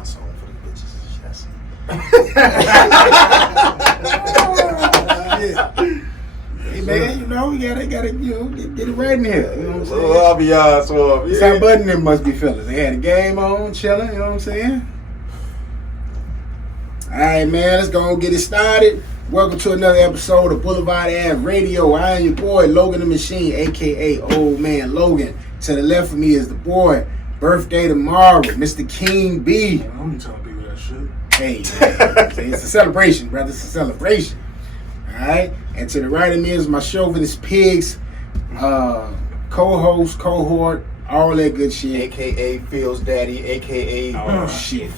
my song for the bitches. Hey man, you know, you gotta get it right in here. You know what I'm saying? I'll be honest with you. That's how button them must be feeling. They had a game on, chilling, you know what I'm saying? Alright man, let's go and get it started. Welcome to another episode of Blvdave Radio. I am your boy, Logan the Machine, aka Old Man Logan. To the left of me is the boy, birthday tomorrow, Mr. King B. I'm telling people that shit. Hey, man, it's a celebration, brother. It's a celebration. Alright? And to the right of me is my Shovanist Pigs, co-host, cohort, all that good shit. AKA Phil's daddy, AKA Shit.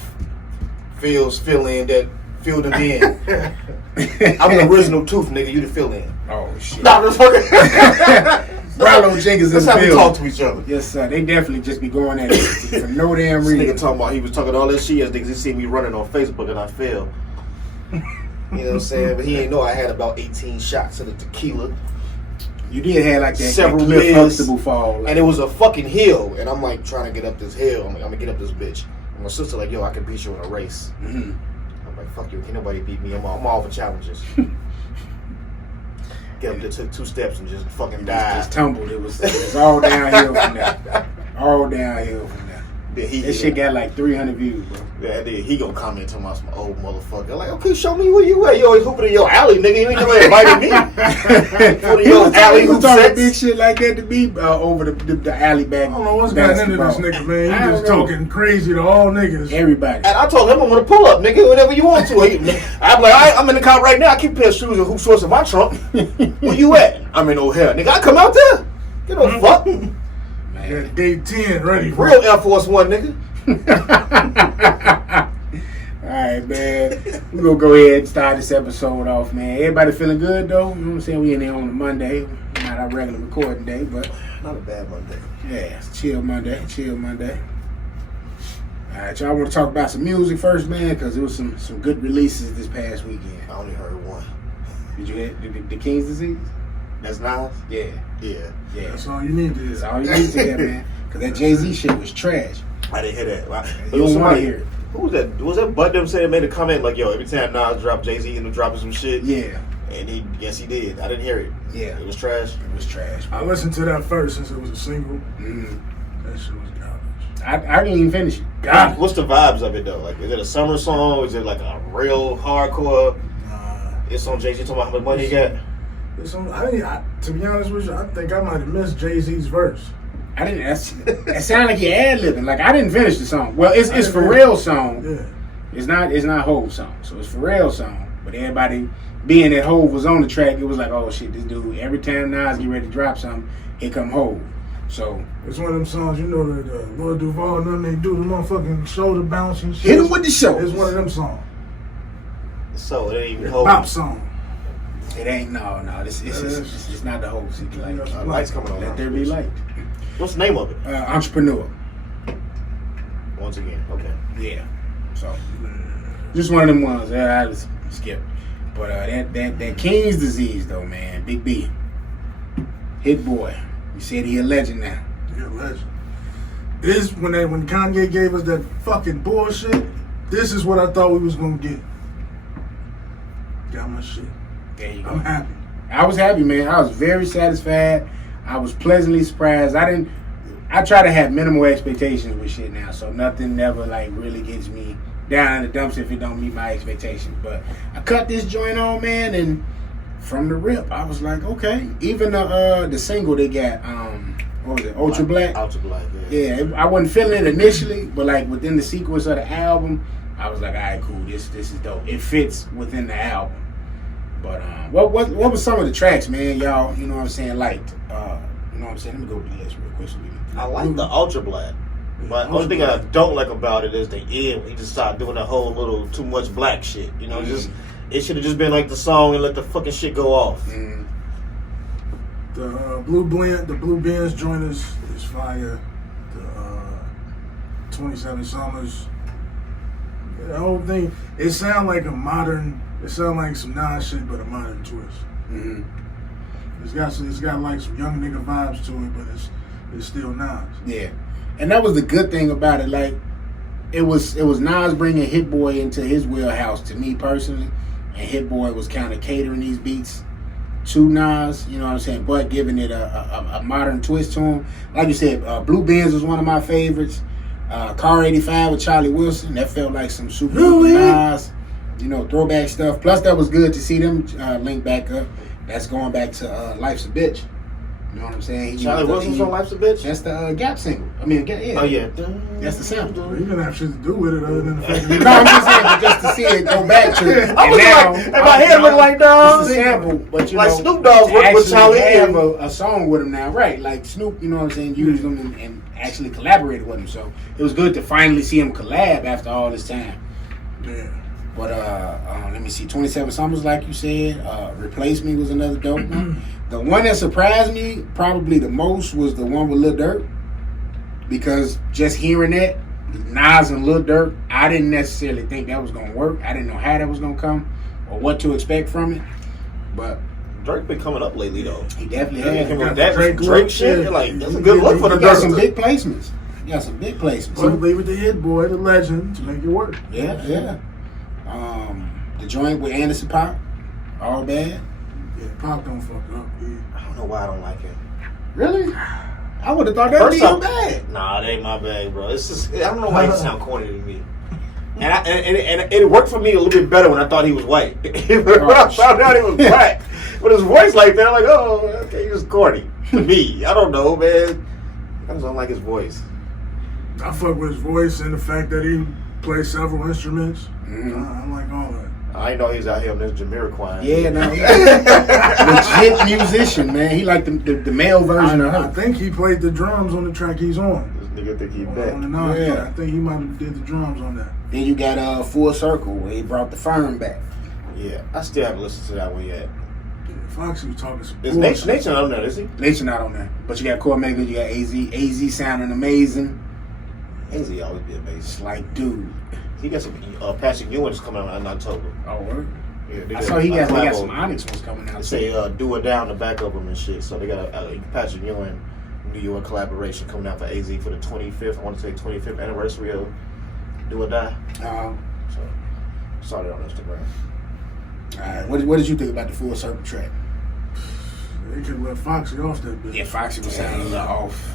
Phil's fill-in that filled him in. I'm the original tooth, nigga. You the fill-in. Oh shit. Nah, I'm fucking. Rallo, Jenkins That's in the how we building. talk to each other. Yes, sir. They definitely just be going at it for no damn This reason. nigga talking about he was talking all that shit as niggas. He see me running on Facebook and I fell. You know what I'm saying? But he ain't know I had about 18 shots of the tequila. You did have like that Several Cliff years. Huxtable fall. Like, And it was a fucking hill. And I'm like trying to get up this hill. I'm gonna get up this bitch. And my sister like, yo, I can beat you in a race. mm-hmm. I'm like, fuck you, can't nobody beat me. I'm all for challenges. Get up there, took 2 steps and just fucking died. Just tumbled. It was all downhill from there. All downhill from there. Then That shit got like 300 views, bro. Yeah, then he gonna comment to my old motherfucker. Like, okay, show me where you at. You always hooping in your alley, nigga. You ain't never invited me. For He your was alley talking hoop big sets. shit like that to me over the alley back. I don't know what's gotten into this nigga, man. I He don't just know. talking crazy to all niggas. Everybody. And I told him I'm gonna pull up, nigga, whenever you want to. I'm like, I'm in the car right now. I keep a pair of shoes and hoop shorts in my trunk. Where you at? I'm in O'Hare, nigga. I come out there. Get no fuck. Yeah, day 10 ready for Real Air Force One, nigga. Alright, man. We're gonna go ahead and start this episode off, man. Everybody feeling good though? You know what I'm saying? We in there on a Monday. Not our regular recording day, but Not a bad Monday. yeah, it's chill Monday. Chill Monday. Alright, y'all wanna talk about some music first, man? Because there was some good releases this past weekend. I only heard one. Did you hear the King's Disease? That's Nas? Yeah. Yeah. Yeah. That's all you need to That's hear. all you need to hear, man. Because that Jay-Z shit was trash. I didn't hear that. You don't want to hear it. Who was that? Was that Bud them saying made a comment like, yo, every time Nas dropped, Jay-Z ended up dropping some shit? Yeah. And he did. I didn't hear it. Yeah. It was trash. It was trash. I listened to that first since it was a single. Mm. That shit was garbage. I didn't even finish it. God. What's the vibes of it though? Like, is it a summer song? Is it like a real hardcore? It's on Jay-Z talking about how much money he got. To be honest with you, I think I might have missed Jay-Z's verse. I didn't. It sounded like he ad-libbing. Like I didn't finish the song. Well, it's didn't Pharrell's song. Yeah. It's not Hove's song. So it's Pharrell's song. But everybody, being that Hove was on the track, it was like, oh shit, this dude. Every time Nas get ready to drop something, here come Hove. So It's one of them songs, you know, that Lord Duval and them, they do the motherfucking shoulder bounce and shit. hit him with the show. It's one of them songs. So it ain't even Pop hold. song. It ain't no. It's not the Hove city. Like Lights coming on. let there be light. What's the name of it? Entrepreneur. Once again, okay. Yeah. So just one of them ones. I just skip. But that King's Disease though, man. Big B. Hit boy. You said he a legend now. You're a legend. This when Kanye gave us that fucking bullshit, this is what I thought we was gonna get. Got my shit. There you go. I'm happy. I was happy, man. I was very satisfied. I was pleasantly surprised. I try to have minimal expectations with shit now, so nothing never like really gets me down in the dumps if it don't meet my expectations. But I cut this joint on, man, and from the rip, I was like, okay. Even the single they got, what was it, Ultra Black? Ultra Black, Yeah, I wasn't feeling it initially, but like within the sequence of the album, I was like, all right, cool. This is dope. It fits within the album. But what was some of the tracks, man? Y'all, you know what I'm saying, liked. You know what I'm saying? Let me go to the list real quick. So I like the Ultra Black. But the only thing I don't like about it is the end. He just started doing a whole little too much black shit. You know, just it should have just been like the song and let the fucking shit go off. Mm. The Blue Benz joint is fire. The 27 Summers. Yeah, the whole thing, it sound like some Nas shit, but a modern twist. Mm-hmm. It's got like some young nigga vibes to it, but it's still Nas. Yeah, and that was the good thing about it. Like it was Nas bringing Hit Boy into his wheelhouse to me personally, and Hit Boy was kind of catering these beats to Nas, you know what I'm saying, but giving it a modern twist to him. Like you said, Blue Benz was one of my favorites. Car 85 with Charlie Wilson, that felt like some super Nas, you know, throwback stuff. Plus, that was good to see them link back up. That's going back to Life's a Bitch. You know what I'm saying? Charlie Wilson's on Life's a Bitch? That's the Gap single. I mean, yeah. Oh, yeah. That's the sample. You didn't have shit to do with it other than the fact No, I'm just saying, but just to see it go back to it. I was like, in my head look like It's a sample, but you like know, Snoop Dogg's to work with actually Charlie have and- a song with him now, right? Like Snoop, you know what I'm saying, used them and actually collaborated with him. So it was good to finally see him collab after all this time. Yeah. But let me see, 27 Summers, like you said. Replace Me was another dope one. The one that surprised me probably the most was the one with Lil Durk, because just hearing that, Nas and Lil Durk, I didn't necessarily think that was gonna work. I didn't know how that was gonna come or what to expect from it. But Dirk been coming up lately though. he definitely He has. came got with that the Drake shit. yeah. Like that's a good look for the He got some Dirk. big placements. He got some big placements. But leave it to Hit Boy, the legend, to make it work. Yeah. The joint with Anderson .Paak, all bad. Yeah, Pop don't fuck up. Yeah. I don't know why I don't like it. Really? I would have thought that would be your bag. Nah, it ain't my bag, bro. It's just I don't know why he sound corny to me. And it worked for me a little bit better when I thought he was white. When I found out he was black, with his voice like that, I'm like, oh, okay, he's just corny to me. I don't know, man. I just don't like his voice. I fuck with his voice and the fact that he plays several instruments. Mhm. I like all that. I ain't know he was out here on this Jamiroquai. Yeah, no. Legit musician, man. He like the male version of I her. think he played the drums on the track he's on. This nigga think he On back. the Nas Yeah. track. I think he might have did the drums on that. Then you got Full Circle where he brought the firm back. Yeah, I still haven't listened to that one yet. Yeah, Foxy was talking some Is bullshit. Nation on there, is he? Nation not on there. But you got Cormega, you got AZ sounding amazing. AZ always be It's amazing. like, dude. He got some Patrick Ewing's coming out in October. Oh, word. Yeah, I saw he got collabo. some Onyx ones coming out. They say Do It Down the back of them and shit. So they got a Patrick Ewing New York collaboration coming out for AZ for the 25th. I want to say 25th anniversary of Do or Die. So saw it on Instagram. Alright, what did you think about the Full Circle track? They could let Foxy off that bitch. Yeah, Foxy was sounding a little off.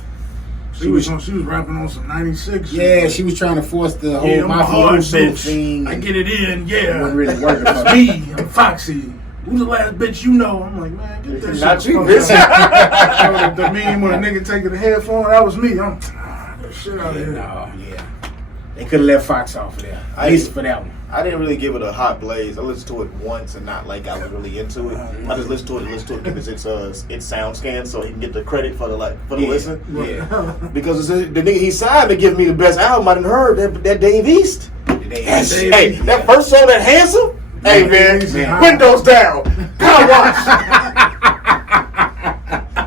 She was rapping on some 96 shit. Yeah, she was trying to force the whole Yeah, I'm a hard mafioso bitch. thing. I get it in, It yeah. wasn't really working for That's her. me. I'm Foxy. Who's the last bitch you know? I'm like, man, get that Not shit. you, the fuck bitch. out. The meme when a nigga taking the headphone, that was me. I'm that shit out of here. No, yeah. They could have let Fox off of there. At least for that one. I didn't really give it a hot blaze. I listened to it once and not like I was really into it. I just listened to it because it's sound scan, so he can get the credit for the listen. Yeah. Because it's the nigga he signed to give me the best album I done heard. That Dave East. That first song, that Handsome. Hey man, Yeah. windows down, power wash.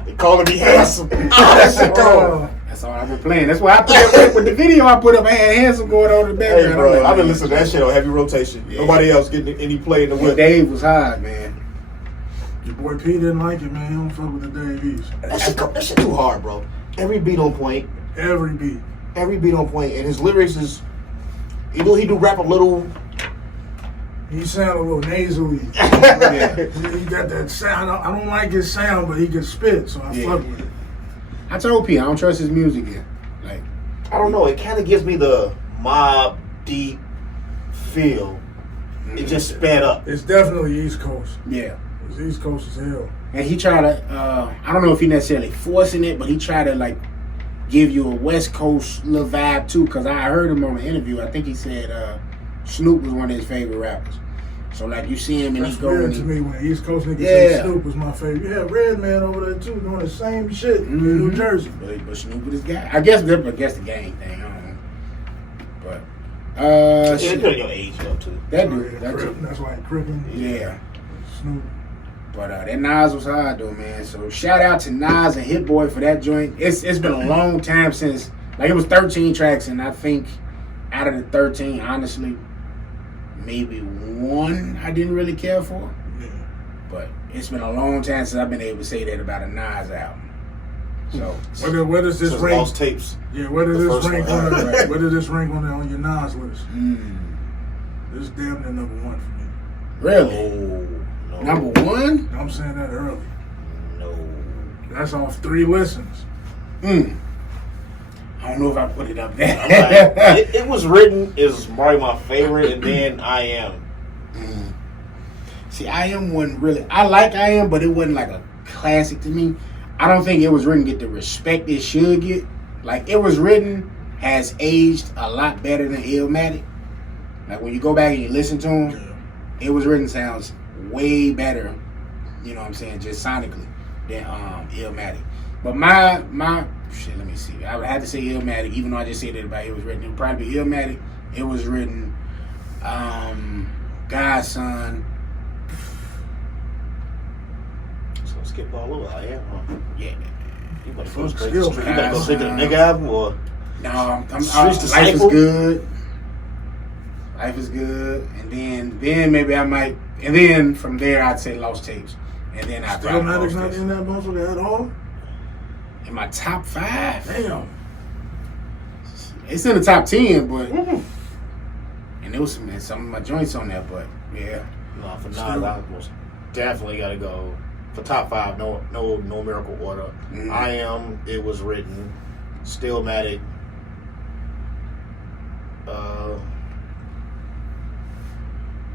They calling me handsome. Oh, that shit cold. That's all I've been playing. That's why I put up with the video I put up. I had Handsome going on in the background. Hey bro, I'm like, I've been listening to that shit on heavy rotation. Yeah. Nobody else getting any play in the Well, whip. Dave was hard, man. Your boy P didn't like it, man. He don't fuck with the Dave East. That shit too hard, bro. Every beat on point. Every beat. Every beat on point, and his lyrics is. He do rap a little. He sound a little nasally. Yeah. He got that sound. I don't like his sound, but he can spit, so I fuck with it. I told P I don't trust his music yet. Like, I don't know. It kind of gives me the Mob Deep feel. It just sped up. It's definitely East Coast. yeah. It's East Coast as hell. And he tried to, I don't know if he necessarily forcing it, but he tried to like give you a West Coast little vibe too. Cause I heard him on an interview. I think he said Snoop was one of his favorite rappers. So like you see him and That's he's going. weird to me when East Coast niggas Yeah. say Snoop was my favorite. You have Redman over there too doing the same shit in New Jersey. But Snoop with his guy. I guess the gang thing. I don't know. But Yeah, shit. it could your age though too. That Oh, dude. yeah, That Crip- dude. That's why Crippin'. Yeah. Snoop. But that Nas was hard though, man. So shout out to Nas and Hit Boy for that joint. It's been a long time since, like, it was 13 tracks, and I think out of the 13, honestly, maybe one I didn't really care for. Yeah. But it's been a long time since I've been able to say that about a Nas album. So where does this rank? Lost tapes. Yeah, where does The this first rank one. on it? Where does this rank on your Nas list? Mm. This is damn near number one for me. Really? Oh, no. Number one? I'm saying that early. No. That's off 3 listens. Mm. I don't know if I put it up there. It was written is probably my favorite, and then I Am. Mm. See, I Am wasn't really. I like I Am, but it wasn't like a classic to me. I don't think It Was Written get the respect it should get. Like, It Was Written has aged a lot better than Illmatic. Like, when you go back and you listen to him, It Was Written sounds way better, you know what I'm saying, just sonically, than Illmatic. But my shit, let me see. I would have to say Illmatic, even though I just said it about It Was Written. It would probably be Illmatic, It Was Written, Godson. So skip all over. I Am, huh? Yeah. You better go straight Skill, to the, you better go straight to the man. nigga album, or No, I'm Streets Life is Disciple? Good. Life is Good. And then maybe I might, and then from there I'd say Lost Tapes. And then I'd probably Stillmatic's Lost not Tapes. in that motherfucker at all? In my top 5? Damn. It's in the top 10, but Mm. and there was some of my joints on there, but yeah. no, for Nas, I most definitely gotta go for top 5. No miracle order. Mhm. I Am. It Was Written. Stillmatic.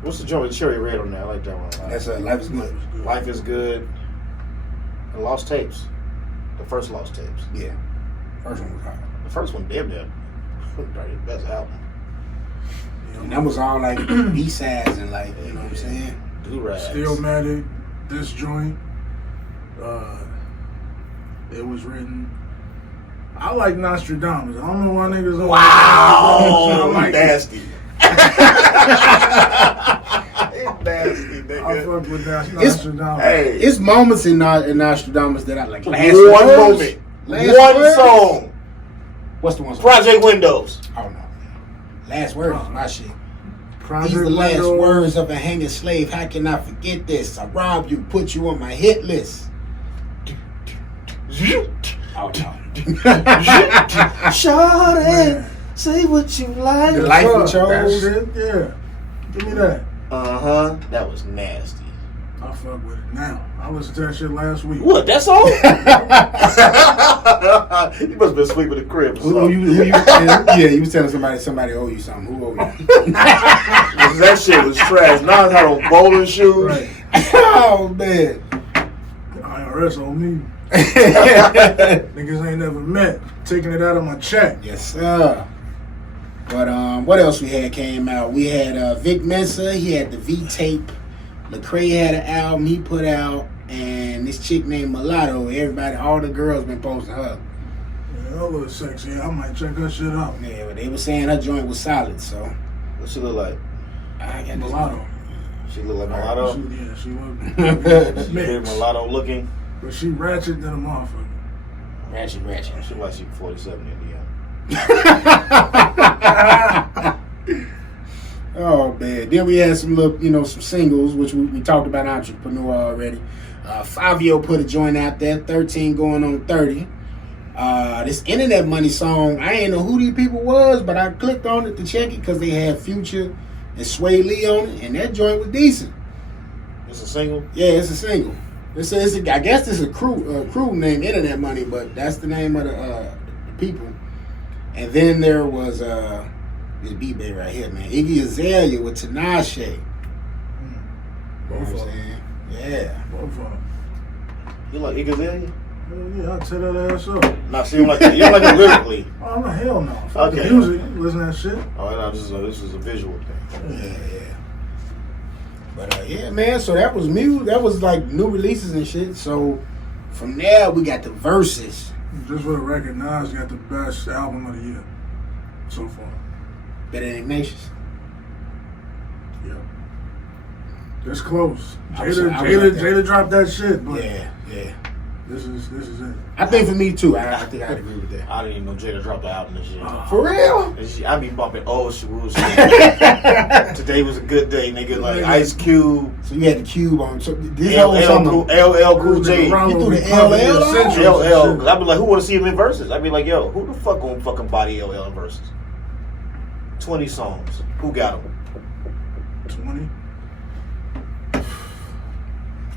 What's the joint with Cherry Red on there? I like that one a lot. That's Life is Good. Life is Good. And Lost Tapes. The first Lost Tapes. Yeah. First one was hard. The first one, damn near, probably the best album. And that was all like B-sides and like, you know what I'm saying? Do-rags. Stillmatic, this joint. It Was Written. I like Nostradamus. I don't know why niggas don't Wow! like it. Nasty. Nasty, I nigga. fuck with that It's- Nostradamus. Hey, It's moments in Nostradamus that I like. Last one Words? moment. Last One Words? song. What's the one song? Project Windows. Oh no. Last Words is my shit. Project These the last Windows. words of a hanging slave. How can I forget this? I robbed you, put you on my hit list. Oh no. Shawty, Man. say what you like. The life we That chose. shit, yeah. Give me that. Uh-huh. That was nasty. I fuck with it now. I listened to that shit last week. What, that song? You must have been asleep in the crib. Who you, yeah, you was telling somebody owe you something. Who owe you? That shit was trash. Nas had on bowling shoes. Right. Oh man. The IRS on me. Niggas ain't never met. Taking it out of my check. Yes, sir. But what else we had came out? We had Vic Mensa. He had the V tape. Lecrae had an album he put out, and this chick named Mulatto. Everybody, all the girls been posting her. Yeah, that little sexy. I might check her shit out. Yeah, but they were saying her joint was solid. So What she look like? I got this Mulatto. She look like Mulatto. She She very mixed. Mulatto looking. But she ratchet than a motherfucker. Ratchet. She like she 47 in the end. Oh man. Then we had some little, some singles, which we talked about Entrepreneur already. Fabio put a joint out there, 13 going on 30. This Internet Money song, I ain't know who these people was, but I clicked on it to check it because they had Future and Sway Lee on it, and that joint was decent. It's a single. Yeah, it's a single. I guess this is a crew named Internet Money, but that's the name of the people. And then there was this B-Bay right here, man. Iggy Azalea with Tinashe. Both of them. saying? Yeah. Both of them. You like Iggy Azalea? Hell yeah, I'll tear that ass up. Nah, see, you don't like it lyrically. Oh, no, hell no. Fuck Okay. the music. Listen to that shit. Oh, no, this is a visual thing. Yeah. But yeah, man. So that was music. That was like new releases and shit. So from there we got the verses. Just for the record, Nas got the best album of the year so far. Better than Ignatius. Yeah. It's close. I was like that. Jada dropped that shit, but Yeah. This is it. I think for me too. I think I'd agree with that. I didn't even know Jada dropped the album this year. For real? And I be bumping old shit. Today was a good day, nigga. Like Ice Cube. So you had the Cube on. So this LL Cool J. You threw the LL on? LL. I'd be like, who want to see him in verses? I'd be like, yo, who the fuck gonna fucking body LL in verses? 20 songs. Who got them? 20.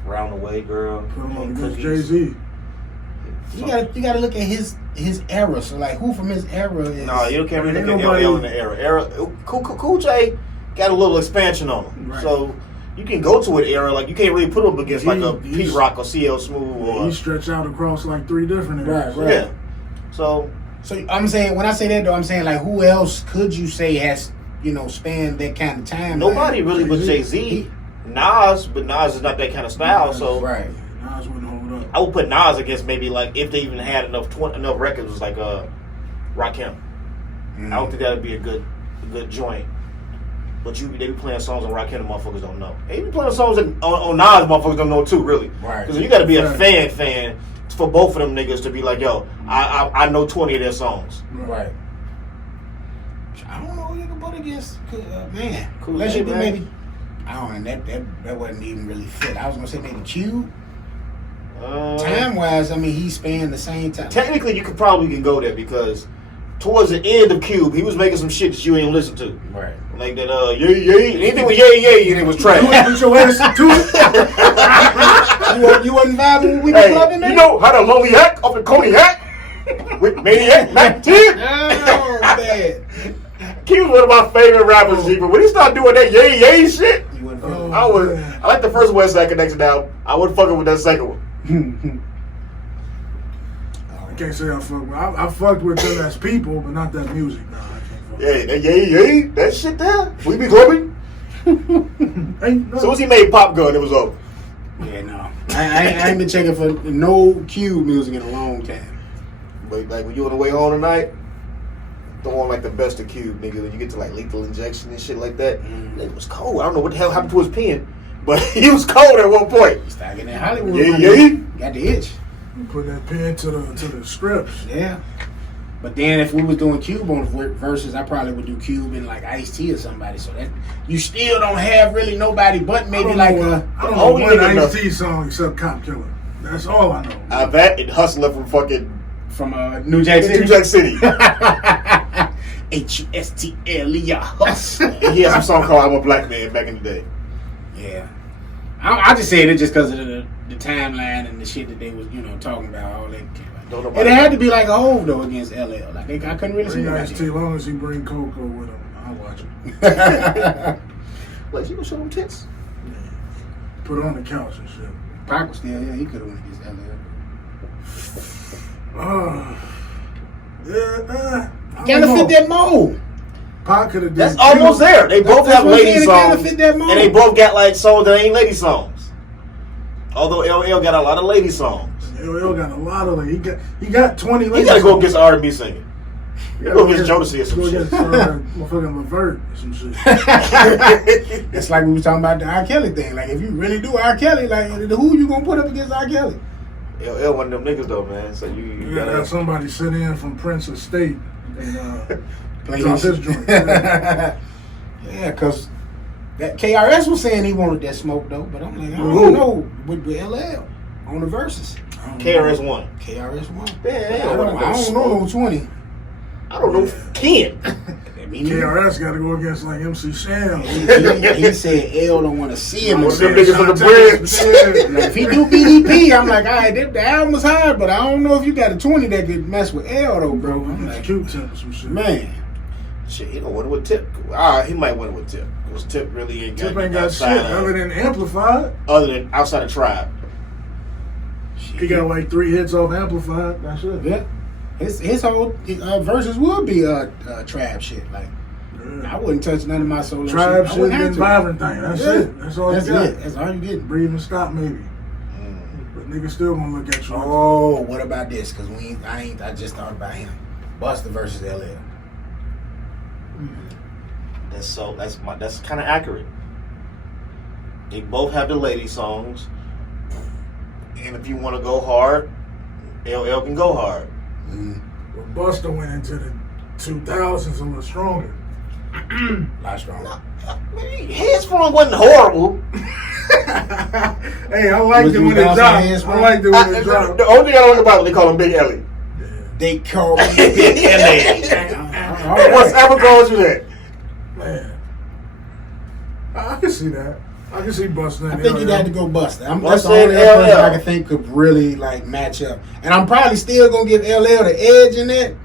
Round the way, girl. Put him on against Jay-Z. You gotta look at his era. So like, who from his era is? No, you can't really look at LL in the era. Cool J got a little expansion on him, right. So you can go to an era like you can't really put him against like a Pete Rock or CL Smooth or he stretched out across like 3 different eras. Right. Yeah. So I'm saying when I say that though, I'm saying like who else could you say has spanned that kind of time? nobody really but Jay-Z. Nas, but Nas is not that kind of style. So right. Nas wouldn't hold up. I would put Nas against maybe like if they even had enough records was like Rakim. I don't think that would be a good joint. But they be playing songs on Rakim, the motherfuckers don't know. They be playing songs on Nas, motherfuckers don't know too, really. Right. Because you got to be a fan for both of them niggas to be like, yo, I know 20 of their songs. Right. I don't know who you can put against, man. Cool, Unless you man. maybe. I don't know. That wasn't even really fit. I was gonna say maybe Cube. Time wise, I mean, he spanned the same time. Technically, you can go there because towards the end of Cube, he was making some shit that you ain't listen to. Right. Like that, yay. Anything with yay, and it was trash. Put your ass to it. You wasn't vibing when we was loving that? You know how the lonely act off the cognac with Maniac 19? Oh, man. He was one of my favorite rappers, G, but when he started doing that yay shit, You wasn't I like the first West Side Connection album. I wasn't fucking with that second one. I can't say I fucked with. I fucked with them as people, but not that music. No, I can't fuck. Yeah, that yay, that shit there. We be clubbing. Ain't no. So once he made Pop Gun, it was over. Yeah, no. I ain't been checking for no Cube music in a long time. But like when you on the way home tonight, throw on like the best of Cube, nigga. When you get to like Lethal Injection and shit like that, it was cold. I don't know what the hell happened to his pen, but he was cold at one point. He started getting in Hollywood. Yeah. Got the itch. Put that pen to the scripts. Yeah. But then if we was doing Cube on the verses, I probably would do Cube and like Ice-T or somebody. So that you still don't have really nobody but maybe like I don't know one Ice-T song except Cop Killer. That's all I know. That and Hustler from fucking New Jack City. New Jack City. Hustler. Hustler. And he had some song called "I'm a Black Man" back in the day. Yeah. I just said it just because of the timeline and the shit that they was talking about all that. It had to be like a Hove though against LL. Like I couldn't really see that. As long as he bring Coco with him, I'll watch him. Like you gonna show them tits? Put her on the couch and shit. Pac was still he could have went against LL. Gotta fit that mold. Pac could have. That's almost there. They both have lady songs, fit that mold. and they both got like songs that ain't lady songs. Although LL got a lot of lady songs. LL got a lot of he got 20 lady songs. He gotta go against R&B singing. Go against Jodeci or some shit. Motherfucking Levert or some shit. It's like we were talking about the R. Kelly thing. Like if you really do R. Kelly, like who you gonna put up against R. Kelly? LL one of them niggas though, man. So you gotta have somebody sit in from Prince Estate and play drop his joint. Yeah, cause that KRS was saying he wanted that smoke though, but I'm like, I don't know with LL on the verses. KRS One. KRS One. Yeah, I don't know no 20. I don't know 10. KRS got to go against like MC Sham. He said L don't want to see him. Them niggas from the bridge. Like, if he do BDP, I'm like, all right, the album was hard, but I don't know if you got a 20 that could mess with L though, bro. I'm like, Q-Tip or some shit. Man. Shit, he don't want it with Tip. He might want it with Tip. Because Tip really ain't got Tip ain't got shit other than Amplified. Other than outside of Tribe. He got like 3 hits off Amplified. That's it. Yeah. His whole verses would be trap shit. Like, I wouldn't touch none of my solo Tribe shit. shit and vibrant thing. That's it. That's all you got. That's all you get. Breathe and stop maybe. But niggas still gonna look at you. Oh, what about this? Because I just thought about him. Busta versus LL. That's kind of accurate. They both have the lady songs, and if you want to go hard, LL can go hard. But Buster went into the 2000s a little stronger. A lot stronger. His form wasn't horrible. Hey, I liked it when it dropped. I liked it when it dropped. The only thing I don't like about it, they call him Big Ellie. They call me Big Ellie. What's ever calls you that? Man, I can see that. I can see Buster. I think you got to go Buster. That's Buster the only and other person LL. I can think could really like match up. And I'm probably still gonna give LL the edge in that,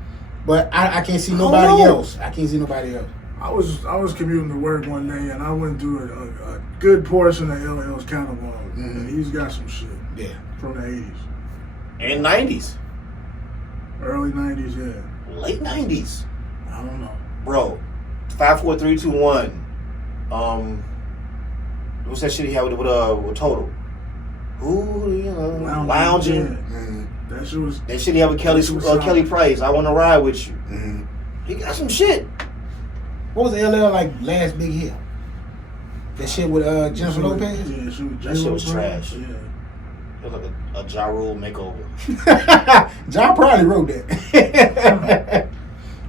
but I can't see nobody else. I can't see nobody else. I was commuting to work one day and I went through a good portion of LL's catalog. And he's got some shit. Yeah. From the 80s. And 90s. Early 90s, yeah. Late 90s. I don't know. Bro, 5, 4, 3, 2, 1. What's that shit he had with Total? Ooh, you know, lounging. Yeah. That shit was. That shit he had with Kelly Price. I want to ride with you. He got some shit. What was LL like last big hit? That shit with Jennifer Lopez? Yeah, That shit was trash. Yeah. It was like a Ja Rule makeover. John probably wrote that.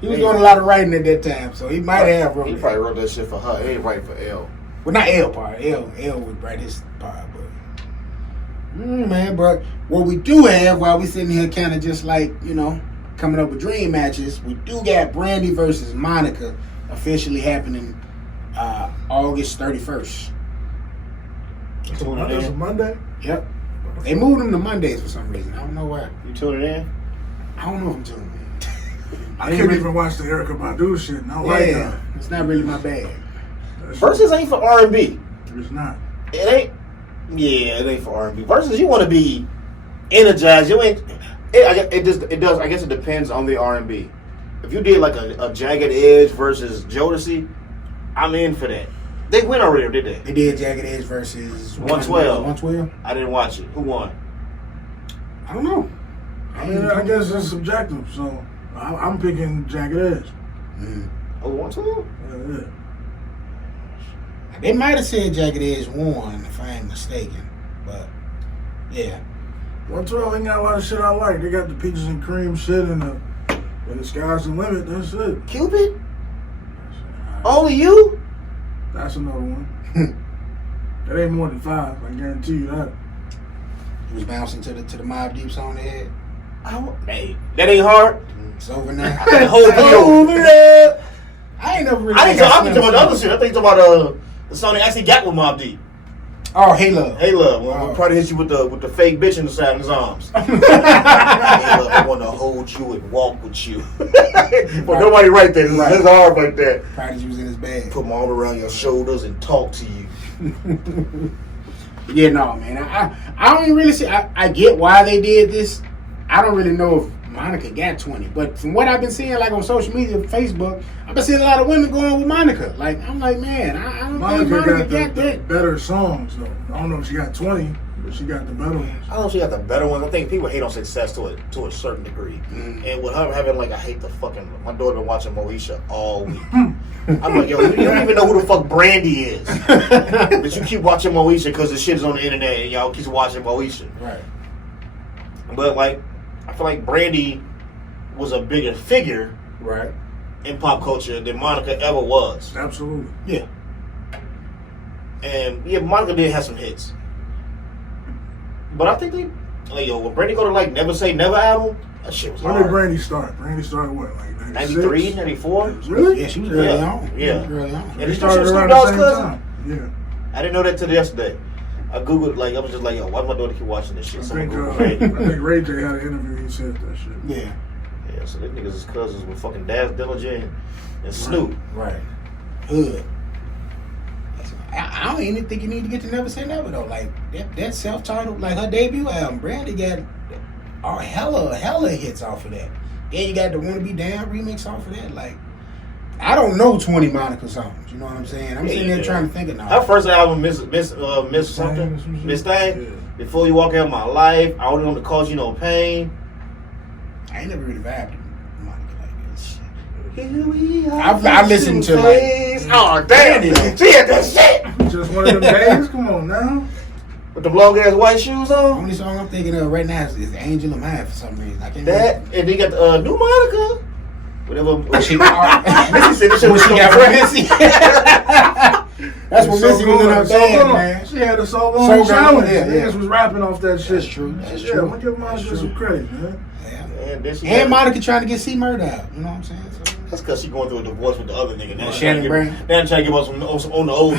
He was doing a lot of writing at that time, so he might have wrote He that. probably wrote that shit for her. He ain't writing for L. Well, not L part. L would write his part, but man, but what we do have while we sitting here kind of just like, you know, coming up with dream matches, we do got Brandy versus Monica officially happening August 31st. That's a Monday? Yep. They moved them to Mondays for some reason. I don't know why. You tuning in? I don't know if I'm tuning in. I can't even watch the Erykah Badu shit. And I like that. It's not really my bag. Versus ain't for R&B. It's not. It ain't. Yeah, it ain't for R&B. Versus, you want to be energized. You ain't. It does. I guess it depends on the R&B. If you did like a Jagged Edge versus Jodeci, I'm in for that. They win already, or did they? They did Jagged Edge versus 112. 112. I didn't watch it. Who won? I don't know. I mean, I guess it's subjective, so I'm picking Jagged Edge. Oh, 112? Yeah. They might have said Jagged Edge won, if I ain't mistaken. But yeah. 112 ain't got a lot of shit I like. They got the peaches and cream shit and the sky's the limit. That's it. Cupid? Only you? That's another one. That ain't more than 5. I guarantee you that. He was bouncing to the Mobb Deep song they had. Hey, that ain't hard. It's over now. The whole video. I ain't never really. I'm talking about the other shit. I think it's about the song they actually got with Mobb Deep. Oh, Hey Love. Hey Love, we'll probably hit you with the fake bitch in the side of his arms. Hey Love, I want to hold you and walk with you. But nobody right there. It's hard like that. Probably was in his bag. Put my arm around your shoulders and talk to you. Yeah, no, man. I don't even really see. I get why they did this. I don't really know if Monica got 20, but from what I've been seeing, like on social media, Facebook, I've been seeing a lot of women going with Monica. Like, I'm like, man, I don't think Monica got the that. better songs, though. I don't know if she got 20, but she got the better ones. I don't know if she got the better ones. I think people hate on success to a certain degree. And with her having like, I hate the fucking. My daughter been watching Moesha all week. I'm like, yo, you don't even know who the fuck Brandy is, but you keep watching Moesha because the shit is on the internet and y'all keep watching Moesha. Right. But like, I feel like Brandy was a bigger figure, Right. in pop culture than Monica ever was. Absolutely. Yeah. And yeah, Monica did have some hits. But I think when Brandy go to like Never Say Never album, that shit was When hard. did Brandy start? Brandy started what, like 96? 93, 94? Really? Yeah, she was early on. Yeah. She was early on. And They this started was around Snoop the Dogg's same cousin? time. Yeah. I didn't know that till yesterday. I googled, like, I was just like, yo, why does my daughter keep watching this shit? I Someone think, Google Brandy. I think Ray J had an interview. He said that shit. Yeah. Yeah, so they niggas is cousins with fucking Daz Dillinger and Snoop. Right. Hood. I don't even think you need to get to Never Say Never though. Like that self-titled, like her debut album, Brandy got hella hits off of that. Then you got the Wanna Be Down remix off of that. Like, I don't know 20 Monica songs. You know what I'm saying? I'm sitting there trying to think of now. Her first album, Miss something, Miss Thing. Yeah. Before You Walk Out of My Life, I Only Want to Cause You No Pain. I ain't never really vibed with Monica like that shit. Here we are. I listened to like. Oh damn! She had that shit. Just one of them days? Come on now. With the long ass white shoes The on. only song I'm thinking of right now is Angel of Mine for some reason. I can't That and they got the new Monica. Whatever. Missy Missy said this shit was got so Missy. That's when Missy was in her band, man. She had a so So long Gone, challenge. yeah. Niggas was rapping off that shit. That's true. That's Yeah, true. I'm gonna give Monica some credit, man. And Monica trying to get C Murder out. You know what I'm saying? So, That's because she going through a divorce with the other nigga. Now Shannon Brown. Now trying to give us some on the old.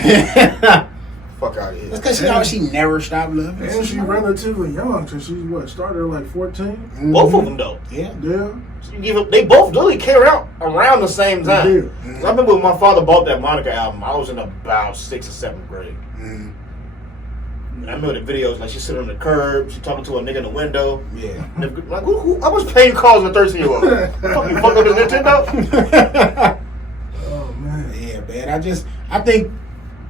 Fuck out of here. that's because she never stopped loving. And she's relatively young, so she's started at like 14. Both of them though. Yeah. Yeah. You give them, they both really came out around the same time. Yeah. 'Cause I remember when my father bought that Monica album. I was in about 6th or 7th grade. Mm. And I remember the videos like she sitting on the curb, she talking to a nigga in the window. Yeah. Like who I was playing calls with a 13-year-old. Fuck you, fuck up this Nintendo. Oh man. Yeah, man. I think,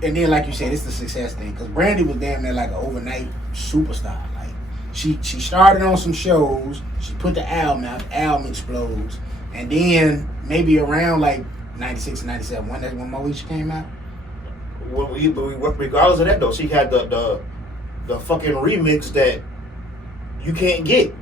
and then like you said, it's the success thing. Because Brandy was damn near like an overnight superstar. Like she started on some shows. She put the album out. The album explodes, and then maybe around like 96 and 97, when Moesha came out. Regardless of that though, she had the fucking remix that you can't get.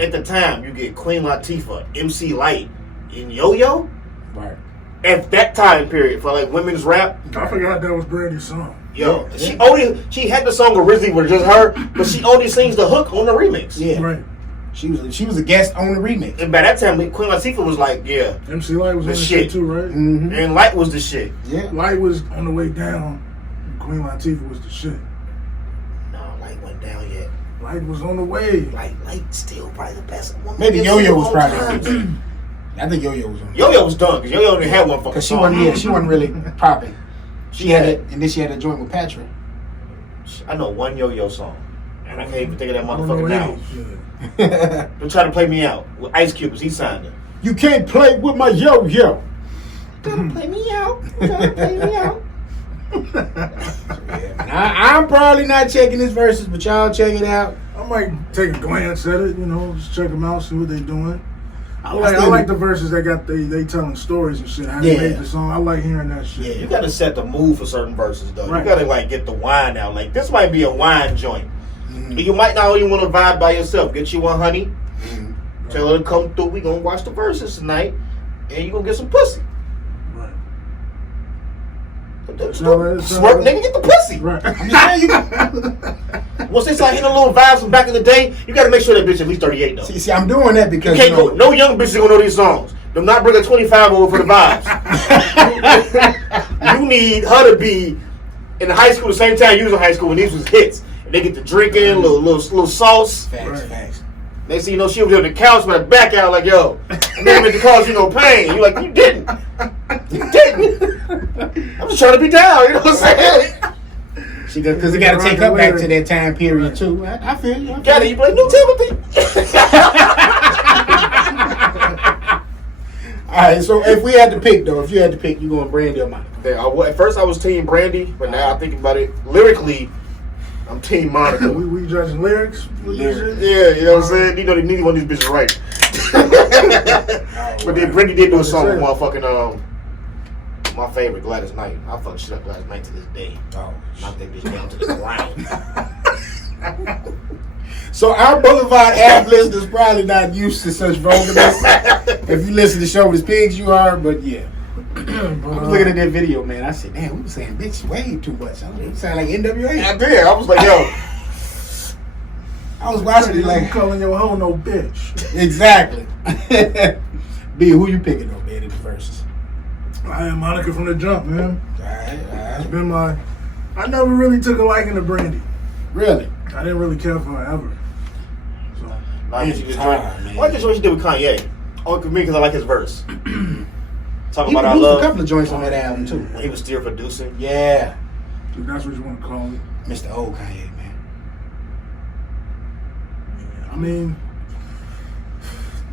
At the time, you get Queen Latifah, MC Lyte, and Yo-Yo. Right. At that time period for like women's rap. I forgot that was Brandy's song. Yo, Yeah. she had the song originally with just her, but she only sings the hook on the remix. Yeah. Right. She was a guest on the remix. And by that time, Queen Latifah was like, yeah, MC Light was The on the shit. shit too, right? Mm-hmm. and Light was the shit. Yeah. Light was on the way down. Queen Latifah was the shit. No, Light went down yet. Light was on the way. Light still probably the best woman. Maybe MC Yo-Yo of was all probably. time. I think Yo-Yo was on. Yo-Yo was done because Yo-Yo only had one fucking Because she song. wasn't really popping. She had Yeah. it, and then she had a joint with Patrick. I know one Yo-Yo song, and I can't even think of that I don't know motherfucker now. any shit. They're trying to play me out with Ice Cube because he signed it. You can't play with my yo-yo. Gotta play me out. Gotta play me out. I'm probably not checking his verses, but y'all check it out. I might take a glance at it, just check them out, see what they doing. I still like the verses that got they telling stories and shit. How they made the song. I like hearing that shit. Yeah, you gotta set the mood for certain verses though. Right. You gotta like get the wine out. Like this might be a wine joint. Mm-hmm. You might not even want to vibe by yourself. Get you one honey. Mm-hmm. Tell her to come through. We gonna watch the verses tonight, and you gonna get some pussy. Right. Smirk, nigga, get the pussy. Right. I'm just saying, Once they start hitting a little vibes from back in the day, you gotta make sure that bitch at least 38 though. see, I'm doing that because You can't go. No young bitches gonna know these songs. Do not bring a 25 over for the vibes. You need her to be in high school the same time you was in high school when these was hits. And they get to drinking, little sauce. Facts. They see, she was on the couch with her back out like, yo, and then it cause you no pain. You like, you didn't. You didn't. I'm just trying to be down, you know what I'm saying? Because they got to take her back to that time period too. I feel you. Got it. You play New Timothy. All right, so if you had to pick, you going Brandy or Monica? At first I was team Brandy, but now I think about it, lyrically, I'm team Monica. we judging lyrics. Yeah, you know what I'm saying? Neither one of these bitches right. But then Brandy did do a song with motherfucking my favorite, Gladys Knight. I fuck shit up Gladys Knight to this day. Oh, Knock that bitch down to the ground. So our Boulevard app listeners probably not used to such vulgarness. If you listen to Shovanist Pigs, you are, but yeah. I was looking at that video, man. I said, damn, we were saying bitch way too much. We sound like NWA. I did. I was like, yo. I was watching it You like, calling your hoe no bitch. exactly. B, who you picking though, man, in the verses? I am Monica from the jump, man. All right. It's been I never really took a liking to Brandy. Really? I didn't really care for her ever. So Why did you what she did with Kanye? Oh, because I like his verse. Talking He about our produced a love. couple of joints on that album too. He was still producing. Yeah. if that's what you want to call it. Mr. Old Kanye, man. I mean,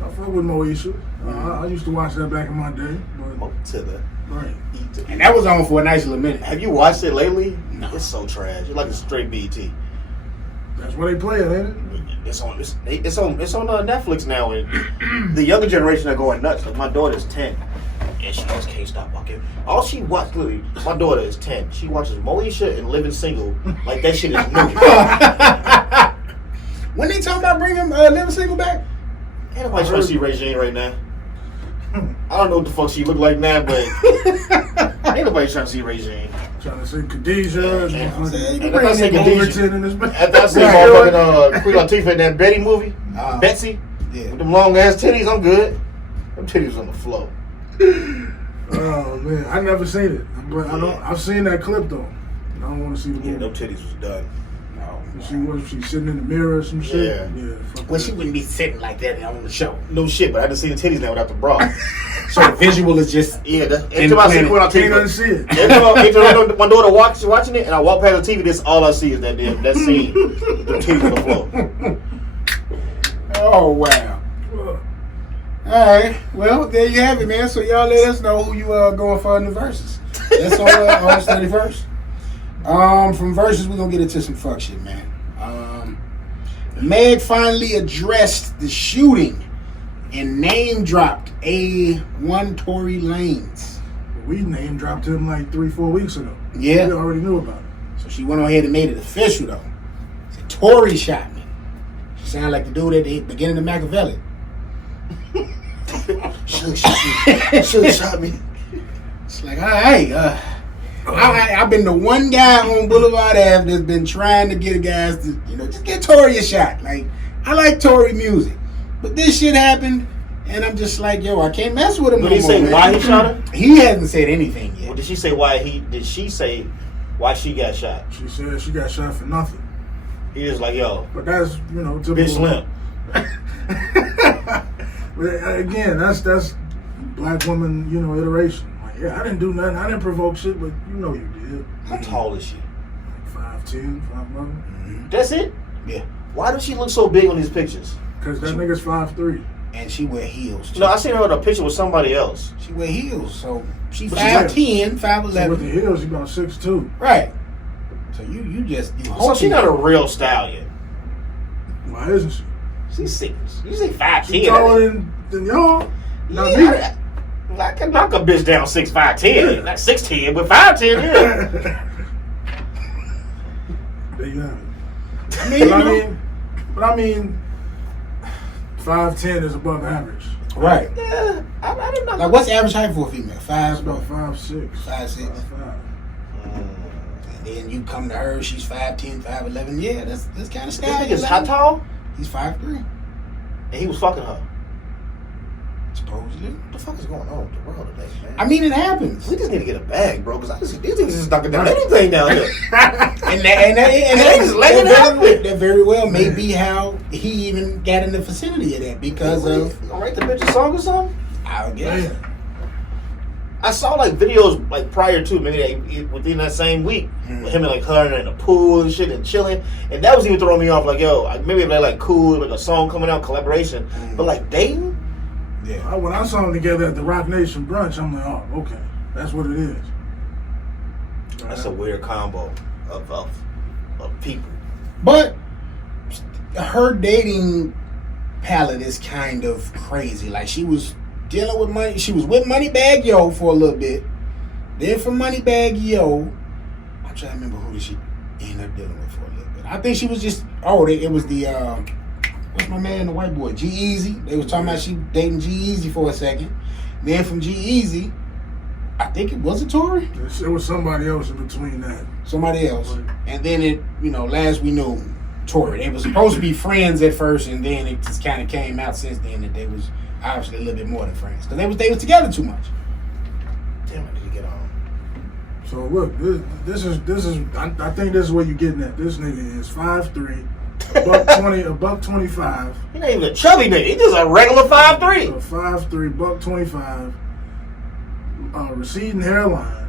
I fuck with Moesha. I used to watch that back in my day. But, To the right. And that was on for a nice little minute. Have you watched it lately? No. It's so trash. It's like a straight BET. That's where they play it, ain't it? It's on Netflix now, and the younger generation are going nuts. Like my daughter's 10. and she just can't stop walking. All she watched, literally, my daughter is 10. She watches Moesha and Living Single like that shit is new. When they talking about bringing Living Single back? Ain't nobody trying to see Regine right now. I don't know what the fuck she look like now, but ain't nobody trying to see Regine. Trying to see Khadijah and after I say Khadijah, in this after I say motherfucking Queen Latifah in that Betty movie, Betsy, with them long ass titties, I'm good. Them titties on the floor. Oh man, I never seen it, but I've seen that clip though. I don't want to see the movie. Yeah, them titties was done. She sitting in the mirror or some shit. Yeah. Well, she wouldn't be sitting like that on the show. No shit, but I done seen the titties now without the bra. So the visual is just every time I see Queen Latifah, see it. every time my daughter watching it, and I walk past the TV, this all I see is that scene, the titties on the floor. Oh wow. All right, well there you have it, man. So y'all let us know who you are going for in the verses. That's on August 31st. From verses, we're gonna get into some fuck shit, man. Meg finally addressed the shooting and name dropped A1 Tory Lanez. We name dropped him like 3-4 weeks ago. Yeah. We already knew about it. So she went ahead and made it official though. Said Tory shot me. She sounded like the dude at the beginning of Machiavelli. Should shot me. It's like, all right, I've been the one guy on Blvdave that's been trying to get guys to, just get Tory a shot. Like, I like Tory music, but this shit happened, and I'm just like, yo, I can't mess with him no more. Did he say why he shot her? He hasn't said anything yet. Well, did she say why she got shot? She said she got shot for nothing. He was like, yo, but that's typical. bitch limp. But again, that's black woman, iteration. Yeah, I didn't do nothing. I didn't provoke shit, but you did. How tall is she? Like 5'10", 5'11". That's it? Yeah. Why does she look so big on these pictures? Because that nigga's 5'3". And she wear heels, too. No, I seen her in a picture with somebody else. She wear heels, so she But 5'10", 5'11". So with the heels, she about 6'2". Right. So you So she not a real stallion. Why isn't she? She's 6. You say 5'10". She taller than y'all? Not me. Yeah, I can knock a bitch down 6'5", not 6'10", but 5'10", yeah. There you have it. I mean, 5'10" is above average. Right. Yeah, I didn't know. Like, what's the average height for a female? It's about 5'6". 5'6". 5'5". And then you come to her, she's 5'10", 5'11". Yeah, that's kind of This nigga's how tall? He's 5'3". And he was fucking her. Supposedly. What the fuck is going on with the world today, man? I mean, it happens. We just need to get a bag, bro, because these niggas just knocking down anything down here. and that just letting it happen. That very well may be how he even got in the vicinity of that because of. You gonna write the bitch a song or something? I guess. I saw like videos like prior to maybe within that same week with him and like her in the pool and shit and chilling, and that was even throwing me off. Like, yo, maybe if they like cool, like a song coming out, collaboration, but like dating. Yeah. When I saw them together at the Rock Nation brunch, I'm like, oh, okay, that's what it is. That's a weird combo of people. But her dating palette is kind of crazy. Like, she was dealing with money. She was with Moneybag Yo for a little bit. Then from Moneybag Yo, I'm trying to remember who did she end up dealing with for a little bit. I think she was just, it was the, what's my man, the white boy, G-Eazy. They was talking about she dating G-Eazy for a second. Then from G-Eazy, I think it was a Tory. It was somebody else in between that. Somebody else. And then it, last we knew, Tory. They were supposed to be friends at first, and then it just kind of came out since then that they was obviously a little bit more than friends. Because they was together too much. Damn, I need to get on. So look, this is I think this is where you're getting at. This nigga is 5'3", $125. He not even a chubby nigga. He just a regular 5'3". 5'3", $125. Receding hairline.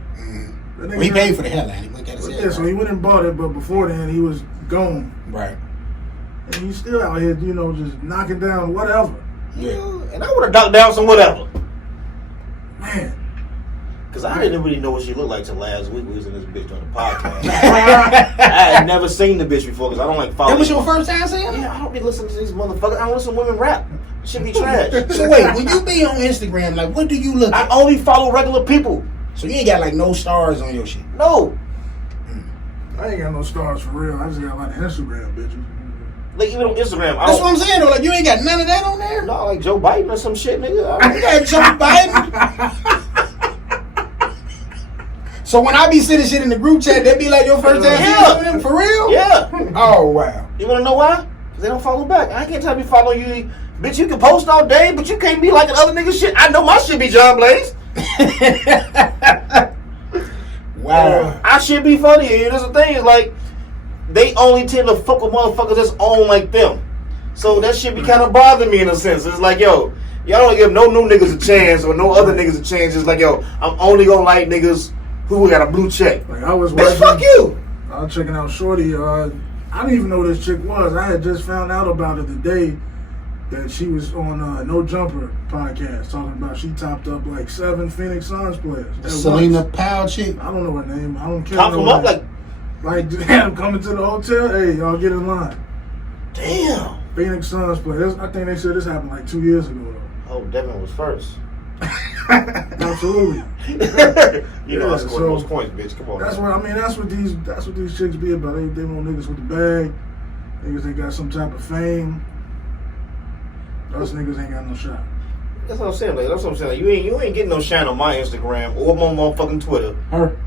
Well, he paid for the hairline. He went and got his hair. Yeah, so he went and bought it, but before then he was gone. Right. And he's still out here, just knocking down whatever. Yeah. And I would have knocked down some whatever. Man. Because I didn't really know what she looked like till last week we was in this bitch on the podcast. I had never seen the bitch before because I don't like following. That was your first time seeing her? Yeah, I don't be listening to these motherfuckers. I don't listen to women rap. Shit be trash. So wait, when you be on Instagram, like, what do you look I at? only follow regular people. So you ain't got like no stars on your shit. No. I ain't got no stars for real. I just got a lot of Instagram bitches. Like even on Instagram, I That's don't. what I'm saying though. Like you ain't got none of that on there. No, like Joe Biden or some shit, nigga. You got Joe Biden. So when I be sending shit in the group chat, they be like your first time seeing some of them for real? Yeah. Oh wow. You wanna know why? Because they don't follow back. I can't tell me follow you. Bitch, you can post all day, but you can't be like other niggas shit. I know my shit be John Blaze. Wow. I should be funny. And that's the thing is like, they only tend to fuck with motherfuckers that's on like them. So that shit be kind of bothering me in a sense. It's like, yo, y'all don't give no new niggas a chance or no other niggas a chance. It's like, yo, I'm only gonna like niggas who got a blue check. Like I was Bitch, watching, fuck you. I was checking out Shorty. I didn't even know who this chick was. I had just found out about it the day that she was on No Jumper podcast talking about she topped up like 7 Phoenix Suns players. at Selena once. Powell chick. I don't know her name. I don't care. Top them up like, just had them coming to the hotel. Hey, y'all get in line. damn. Phoenix Suns players. I think they said this happened like 2 years ago though. Oh, Devin was first. Absolutely. You know I scored so the most points, bitch. Come on. That's man. what I mean. That's what these chicks be about. They want niggas with the bag. Niggas they got some type of fame. Those niggas ain't got no shot. That's what I'm saying. Like, that's what I'm saying. Like, you ain't getting no shine on my Instagram or my motherfucking Twitter. Her.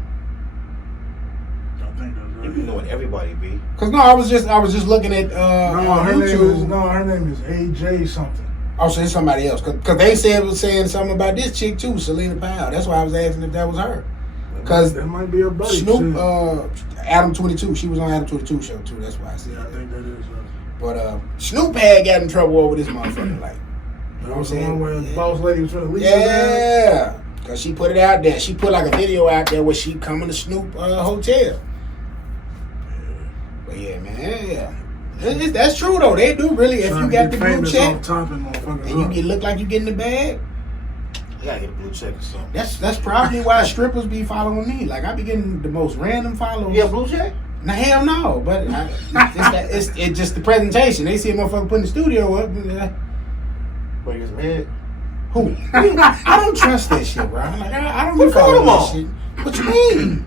I think that's right. You be knowing everybody, B. Cause no, I was just looking at on her YouTube. name is AJ something. Oh, so it's somebody else. Cause they was saying something about this chick too, Selena Powell. That's why I was asking if that was her. Cause that might be a buddy. Snoop, shit. Adam 22. She was on Adam 22 show too. That's why I said Yeah, I that. think that is her. But Snoop had got in trouble over this motherfucker. Like, you know what I'm That was the one saying? where the boss lady was trying to leave. Yeah, cause she put it out there. She put like a video out there where she coming to Snoop hotel. But yeah, man, yeah. That's true though. They do really. If you got the blue check and you look like you getting the bag, You gotta get a blue check or something. that's probably why strippers be following me. Like I be getting the most random followers. You got a blue check? Nah, hell no. But it's just the presentation. They see a motherfucker putting the studio up. Bring his head. Who? I don't trust that shit, bro. Like, I don't be What following that color shit. What you mean?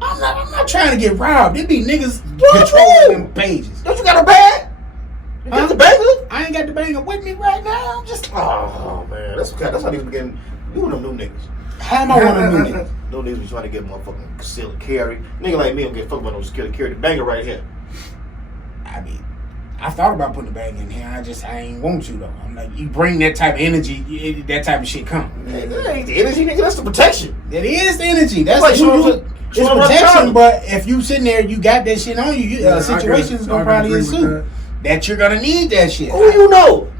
I'm not trying to get robbed. There be niggas What controlling you? them pages. Don't you got a bag? You got the banger? I ain't got the banger with me right now. I'm just Oh man, that's how niggas be getting. You one of them new niggas. how am I one of them niggas? No niggas be trying to get motherfucking conceal and carry. Nigga like me don't get fucked about no conceal and carry. The banger right here. I mean, I thought about putting the banger in here. I ain't want to though. I'm like, you bring that type of energy, that type of shit come. Man, that ain't the energy, nigga. That's the protection. It is the energy. That's Like, who you. It's showing up protection, counter. but if you sitting there, you got that shit on you. Situations gonna probably agree with ensue that you're gonna need that shit. Who you know?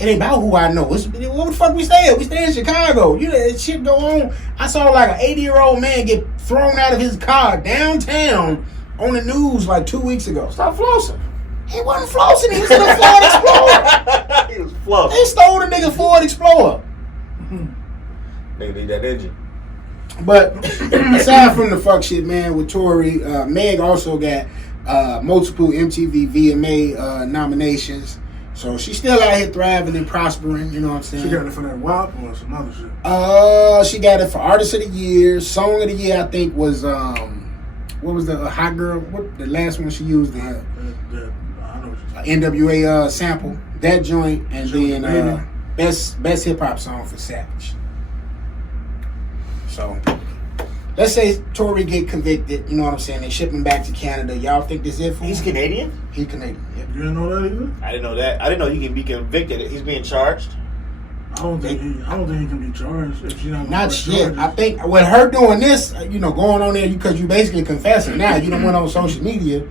It ain't about who I know. What the fuck we stay at? We stay in Chicago. You know, that shit go on. I saw like an 80-year-old man get thrown out of his car downtown on the news like 2 weeks ago. Stop flossing. He wasn't flossing. He was in a Ford Explorer. He was flossing. They stole the nigga Ford Explorer. Nigga need that engine. But aside from the fuck shit, man, with Tory, Meg also got multiple MTV VMA nominations. So she's still out here thriving and prospering, you know what I'm saying? She got it for that WAP or some other shit. She got it for Artist of the Year. Song of the Year, I think, was what was the Hot Girl? What the last one she used? The I know what NWA sample. That joint, and She was then best hip hop song for Savage. So let's say Tory get convicted. You know what I'm saying? They ship him back to Canada. Y'all think this it for He's him? Canadian? He Canadian. Yep. You didn't know that either? I didn't know that. I didn't know you can be convicted. He's being charged. I don't think he can be charged if she not. Not yet. I think with her doing this, you know, going on there because you basically confessing now. You don't went on social media.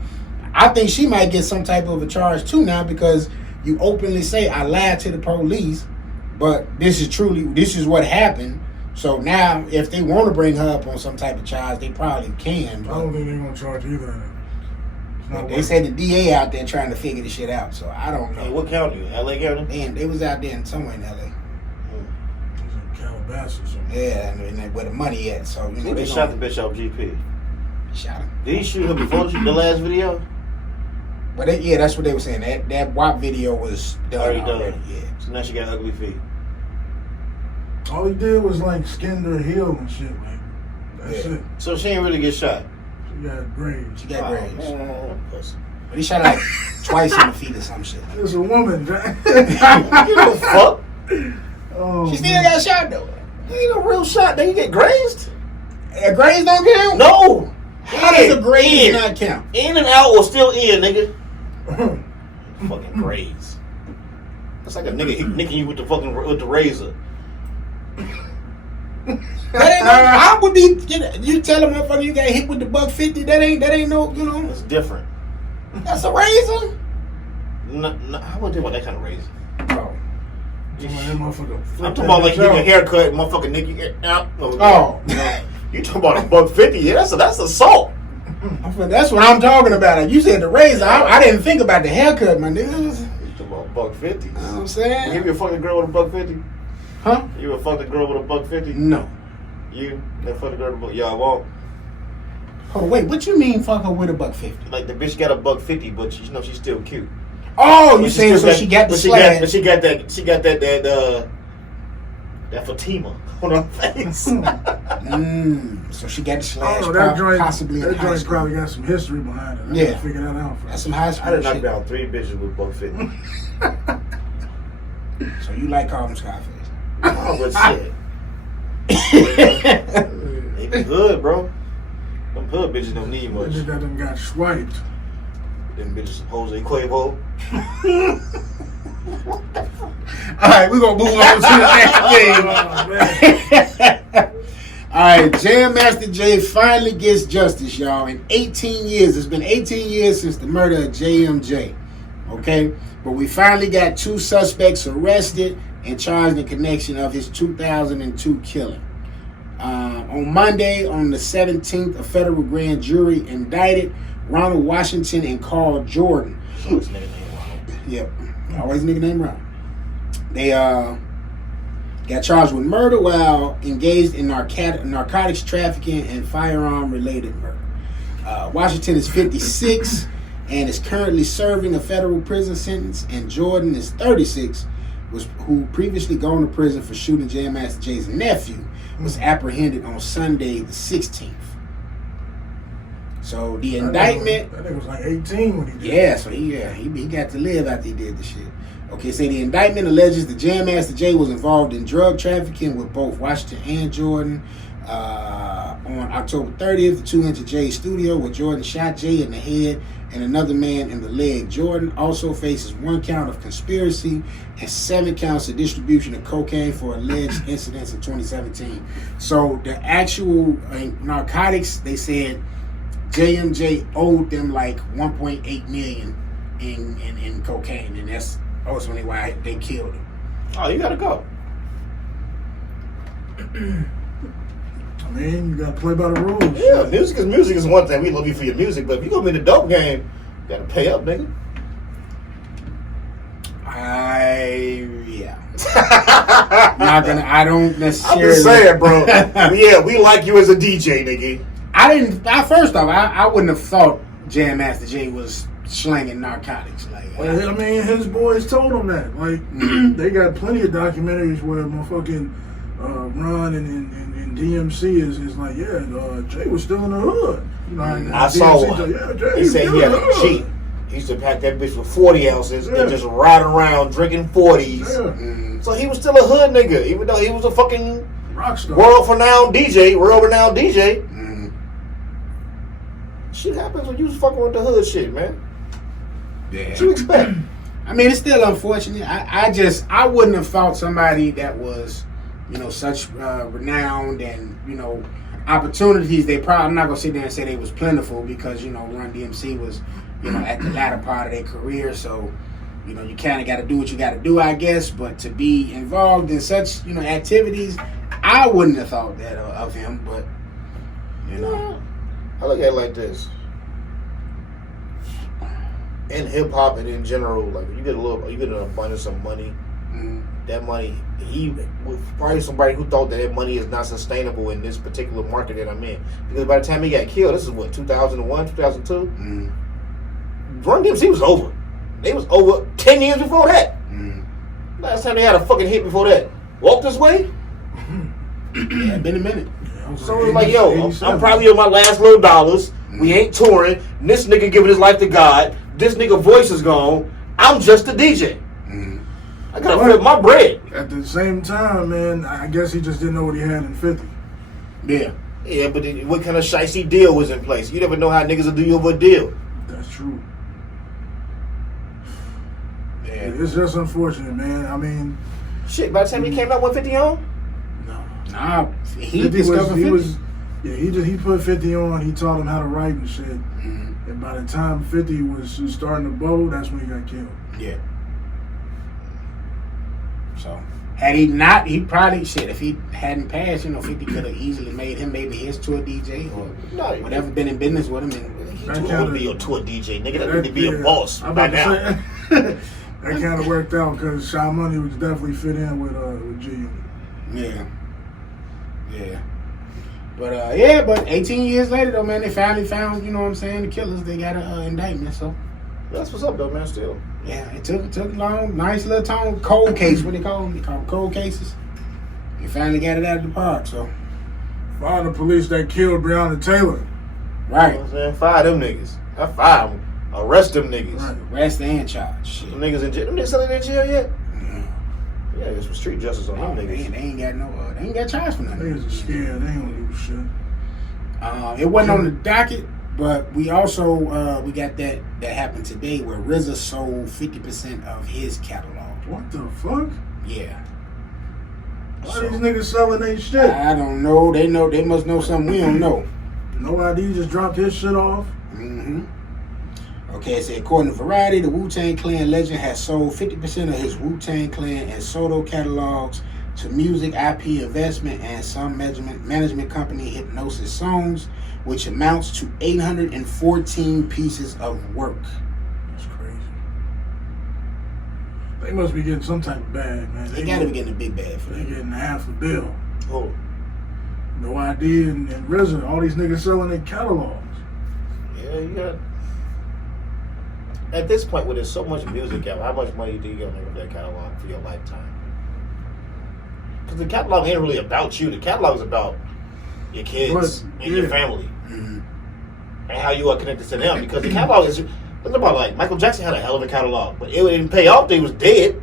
I think she might get some type of a charge too now because you openly say I lied to the police, but this is what happened. So now, if they want to bring her up on some type of charge, they probably can. I don't think they're gonna charge either. Of them. It's not They worth said the DA out there trying to figure this shit out. So I don't Hey, know. what county? LA County? And they was out there somewhere in LA. it. He's in Calabasas or something. Yeah, and where the money at. So you know They they shot the bitch off GP. shot him. Did he shoot her before the last video? But that's what they were saying. That WAP video was done already. Yeah. So now she got ugly feet. All he did was like skin her heel and shit. Like that's it. So she ain't really get shot. She got grades. She got grades. Pussy. But he shot like twice in the feet or some shit. It's a woman, Jack. You know fuck. Oh, She still got shot though. Ain't no real shot. Then you get grazed. Grades don't count? No. How does a grade not count? In and out or still in, nigga. Fucking grades. That's like a nigga nicking you with the razor. That ain't no, I would be. You tell a motherfucker you got hit with the $150. That ain't no. You know. It's different. That's a razor. No, I wouldn't do about that kind of razor. Oh. I'm talking about like you get a haircut, motherfucking nick you get out. Oh. You talking about $150? Yeah, that's assault. That's what I'm talking about. Like you said the razor. I didn't think about the haircut, my niggas. You talking about $150? You know what I'm saying? You ever fuck a girl with a $150? Huh? You ever fuck a girl with a $150? No. You never fuck a girl with y'all won't. Oh wait, what you mean fuck her with a $150? Like the bitch got a $150, but you know she's still cute. Oh, you saying so she got the slash? But she got that Fatima on her face. So she got the slash. Oh, that joint possibly that joint probably got some history behind it. I yeah, gotta figure that out. That's some high school I done shit. knocked down 3 bitches with $150. So you like Carbon Scarface? Oh, but shit. They be hood, bro. Them hood bitches don't need much. Bitches that done got swiped. Them bitches supposedly Quavo. Alright, we're gonna move on to the next thing. Alright, Jam Master Jay finally gets justice, y'all. In 18 years. It's been 18 years since the murder of JMJ. Okay? But we finally got 2 suspects arrested and charged in connection of his 2002 killing. On Monday, on the 17th, a federal grand jury indicted Ronald Washington and Carl Jordan. Yep. Always nigga named Ronald. They got charged with murder while engaged in narcotics trafficking and firearm-related murder. Washington is 56 and is currently serving a federal prison sentence, and Jordan is 36, who previously gone to prison for shooting Jam Master Jay's nephew, was apprehended on Sunday the 16th. So the indictment... That nigga was like 18 when he did Yeah, so he got to live after he did the shit. Okay, so the indictment alleges that Jam Master Jay was involved in drug trafficking with both Washington and Jordan. On October 30th, the 2 entered Jay's studio where Jordan shot Jay in the head and another man in the leg. Jordan also faces 1 count of conspiracy and 7 counts of distribution of cocaine for alleged incidents in 2017. So the actual narcotics, they said JMJ owed them like 1.8 million in cocaine, and that's ultimately why they killed him. Oh, you gotta go. I mean, you gotta play by the rules. Yeah, music is one thing. We love you for your music, but if you gonna be in the dope game, you gotta pay up, nigga. I don't necessarily. I'm just saying, bro. Yeah, we like you as a DJ, nigga. First off, I wouldn't have thought Jam Master Jay was slanging narcotics. Well, I mean, his boys told him that. Like, they got plenty of documentaries where motherfucking Ron and DMC is like, yeah, Jay was still in the hood. You know, I saw one. Like, yeah, Jay, he said he had a Jeep. He used to pack that bitch with 40 ounces and just ride around drinking 40s. Yeah. So he was still a hood nigga, even though he was a fucking rockstar, world-renowned DJ. Shit happens when you was fucking with the hood shit, man. Yeah. What you expect? I mean, it's still unfortunate. I wouldn't have thought somebody that was, such renowned and, opportunities. I'm not gonna sit there and say they was plentiful because, Run DMC was, at the latter part of their career. So, you kind of got to do what you got to do, I guess. But to be involved in such, activities, I wouldn't have thought that of him. But, I look at it like this. In hip hop and in general, like you get an abundance of money. That money, he was probably somebody who thought that money is not sustainable in this particular market that I'm in. Because by the time he got killed, this is what, 2001, 2002? Run DMC was over. They was over 10 years before that. Last time they had a fucking hit before that. Walk This Way? Yeah, been a minute. So it was like, yo, I'm probably on my last little dollars. We ain't touring. This nigga giving his life to God. This nigga voice is gone. I'm just a DJ. I gotta flip my bread. At the same time, man, I guess he just didn't know what he had in 50. Yeah. Yeah, but what kind of shicey deal was in place? You never know how niggas will do you over a deal. That's true. Yeah. It's just unfortunate, man. I mean, shit, by the time he came out with 50 on? no. Nah, he 50 discovered 50. He put 50 on. He taught him how to write and shit. And by the time 50 was starting to blow, that's when he got killed. Yeah. So had he not, he probably if he hadn't passed, 50 could have easily made him maybe his tour DJ or whatever, been in business with him. And he too old to be your tour DJ, nigga. That need to be a boss by now. That kind of worked out because Sha Money was definitely fit in with G. Yeah. Yeah. But but 18 years later though, man, they finally found, the killers. They got an indictment, so that's what's up though, man. Still. Yeah, it took long, nice little cold case. What they call them? They call them cold cases. They finally got it out of the park. So, find the police that killed Breonna Taylor. Right. You know what I'm saying? Fire them niggas. I fire them. Arrest them niggas. Right. Arrest and charge. Them niggas in jail. Them niggas still in jail yet? Yeah, there's some street justice on them niggas. They ain't got no. They ain't got charged for nothing. Niggas are scared. They don't do shit. It wasn't on the docket. But we also we got that happened today where RZA sold 50% of his catalog. What the fuck? Yeah. Why these niggas selling their shit? I don't know. They must know something we don't know. No ID just dropped his shit off. Okay, it said according to Variety, the Wu-Tang Clan legend has sold 50% of his Wu-Tang Clan and Soto catalogs to music, IP investment, and some management company Hypnosis Songs, which amounts to 814 pieces of work. That's crazy. They must be getting some type of bag, man. They gotta be getting a big bag for They that. getting half a bill. Oh. No ID and RZA. All these niggas selling their catalogs. Yeah, you got. At this point, where there's so much music out, how much money do you gonna make with that catalog for your lifetime? Because the catalog ain't really about you. The catalog is about your kids and your family and how you are connected to them. Because the catalog is. Think about like Michael Jackson had a hell of a catalog, but it didn't pay off. They was dead.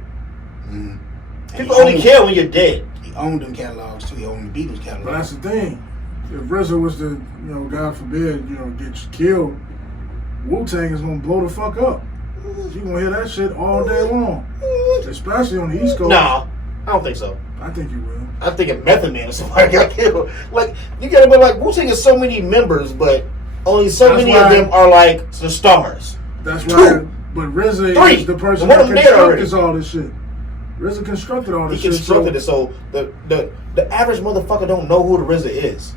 People only care when you're dead. He owned them catalogs too. He owned the Beatles catalog. But that's the thing. If RZA was to, God forbid, get killed, Wu-Tang is gonna blow the fuck up. You gonna hear that shit all day long, especially on the East Coast. Nah, I don't think so. I think you will. I think in Method Man or somebody got killed. Like you gotta be like Wu-Tang has so many members, but only so many of them are like the stars. That's why. But RZA is the person that constructed all this shit. RZA constructed all this shit. He constructed it, so the average motherfucker don't know who the RZA is.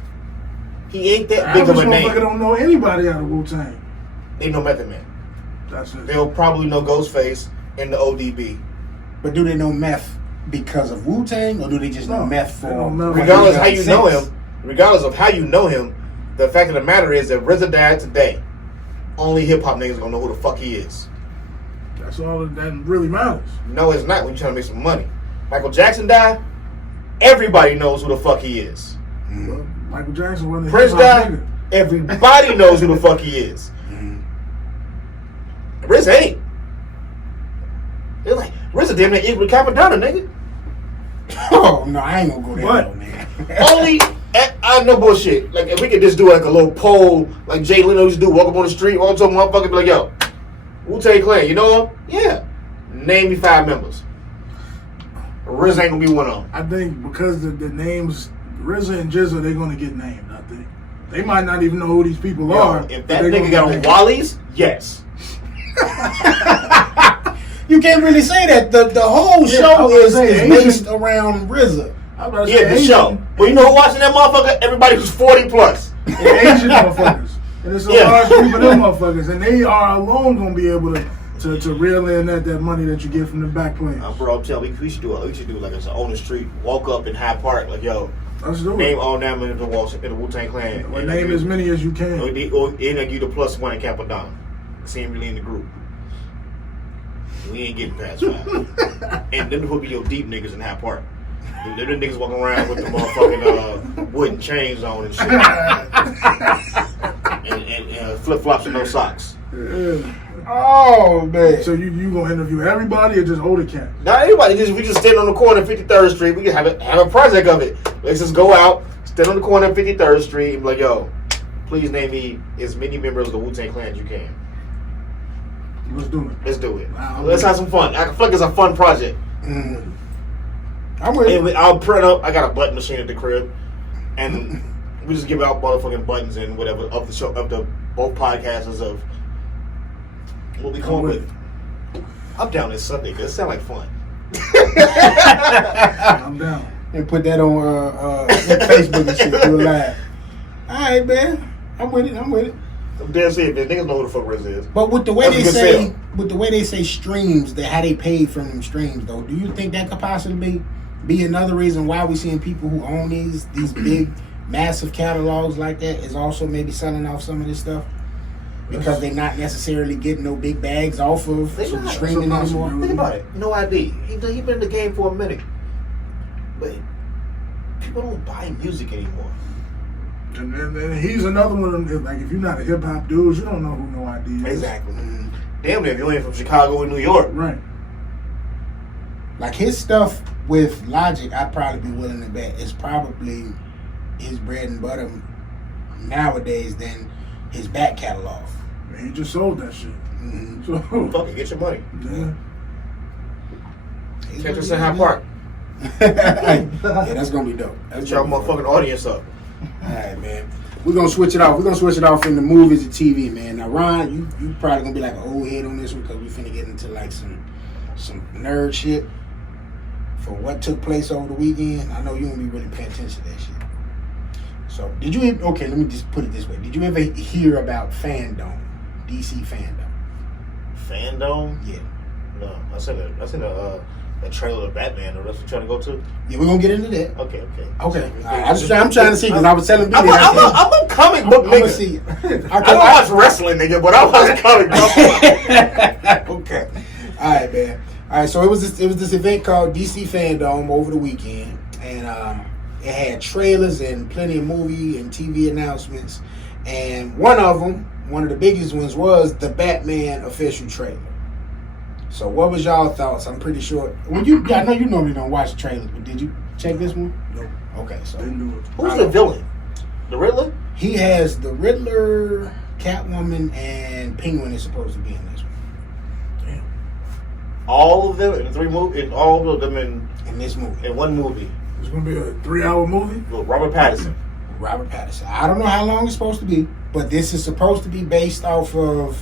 He ain't that big of a name. Motherfucker don't know anybody out of Wu-Tang. They know Method Man. That's it. They'll probably know Ghostface and the ODB. But do they know meth because of Wu-Tang, or do they just know meth for? Regardless of how you know him, the fact of the matter is that RZA died today. Only hip hop niggas gonna know who the fuck he is. That's all that really matters. No, it's not when you're trying to make some money. Michael Jackson died. Everybody knows who the fuck he is. Well, Michael Jackson wasn't. Prince died. Everybody knows who the fuck he is. RZA ain't. They're like, RZA damn near equal to Capadonna, nigga. Oh, no, I ain't gonna go there, though, man. Only, I know bullshit. Like, if we could just do like a little poll, like Jay Leno used to do, walk up on the street, all some motherfucker be like, yo, Wu-Tang Clan, you know him? Yeah. Name me 5 members. RZA ain't gonna be one of them. I think because the names, RZA and Jizza, they're gonna get named, I think. They might not even know who these people are. If that nigga got on Wally's, yes. You can't really say that. The whole show is based around RZA. Yeah, the show. But you know who watching that motherfucker? Everybody who's 40 plus. And Asian motherfuckers. And it's a large group of them motherfuckers. And they are alone going to be able to reel in that money that you get from the back players. Bro, I'm telling you, we should do like it's on the street, walk up in Hyde Park, like, yo, let's do name it. all them in the Wu-Tang Clan. Well, name as many as you can. Or give you the +1 in Capadonna. see him lead the group. We ain't getting past 5. And them will be your deep niggas in Hyde Park. They're the niggas walking around with the motherfucking wooden chains on and shit. and flip-flops and no socks. Oh, man. So you gonna interview everybody or just older cats? Not everybody. We just stand on the corner of 53rd Street. We can have a project of it. Let's just go out, stand on the corner of 53rd Street and be like, yo, please name me as many members of the Wu-Tang Clan as you can. Let's do it. Let's do it. Wow. Let's have some fun. I feel like it's a fun project. I'm with And I'll print up. I got a button machine at the crib, and we just give out motherfucking buttons and whatever of the show of the both podcasters of what we come up with. I'm down this Sunday because it sounds like fun. I'm down. And put that on Facebook and shit. Do it live. All right, man. I'm with it. I'm dead serious, man. Niggas know who the fuck Riz is. But with the way That's they a good say, with the way they say streams, that how they paid from them streams, though, do you think that could possibly be another reason why we seeing people who own these big, massive catalogs like that is also maybe selling off some of this stuff because they're not necessarily getting no big bags off of They not. streaming anymore? Think about it. No ID. He been in the game for a minute, but people don't buy music anymore. And he's another one of them, like, if you're not a hip hop dude, you don't know who No ID is. Exactly. Damn, if you ain't from Chicago and New York, Right. Like his stuff with Logic, I'd probably be willing to bet is probably his bread and butter nowadays than his back catalog. Man, he just sold that shit. Mm-hmm. So, fuck it, get your money. yeah. Catch us in Hyde Park. Yeah, that's gonna be dope. That's Get your gonna be motherfucking audience up. All right, man. We're gonna switch it off. We're gonna switch it off into movies and TV, man. Now, Ron, you probably gonna be like an old head on this one because we finna get into like some nerd shit for what took place over the weekend. I know you won't be really paying attention to that shit. So, okay, let me just put it this way. Did you ever hear about Fandom? DC Fandom? Fandom? Yeah. No, I seen a trailer of Batman. Or that's what you're trying to go to? Yeah, we're gonna get into that. Okay. Okay. I'm trying to see because I was telling I'm Billy. a comic book I'm nigga. gonna see. I don't watch wrestling, nigga, but I watch comic book. Okay. All right, man. All right, so it was this event called DC Fandom over the weekend, and it had trailers and plenty of movie and TV announcements, and one of the biggest ones was the Batman official trailer. So what was y'all thoughts? I'm pretty sure. I know you normally don't watch trailers, but did you check this one? Nope. Okay, so Didn't do it. Who's the villain? The Riddler? he has the Riddler, Catwoman, and Penguin is supposed to be in this one. Damn. All of them in 3 movies, and all of them in this movie. one movie. It's gonna be a 3-hour movie. With Robert Pattinson. Robert Pattinson. I don't know how long it's supposed to be, but this is supposed to be based off of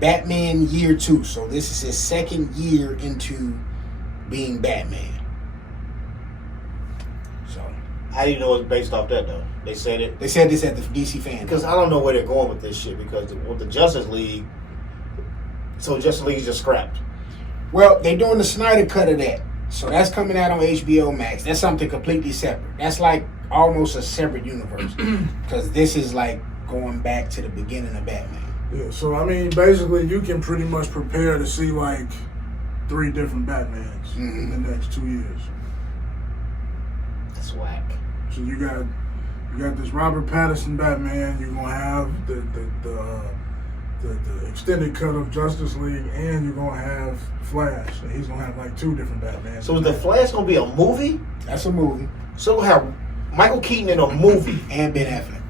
Batman Year 2. So this is his second year into being Batman. So How do you know it's based off that though? They said it. they said this at the DC fan. Because I don't know where they're going with this shit. Because with the Justice League, so Justice League is just scrapped. Well, they're doing the Snyder cut of that. So that's coming out on HBO Max. That's something completely separate. That's like almost a separate universe. Because this is like going back to the beginning of Batman. Yeah, so I mean, basically, you can pretty much prepare to see like 3 different Batmans in the next 2 years. That's whack. So you got this Robert Pattinson Batman. You're gonna have the extended cut of Justice League, and you're gonna have Flash. And he's gonna have like 2 different Batmans. So is the Flash gonna be a movie? That's a movie. So we'll have Michael Keaton in a movie. And Ben Affleck.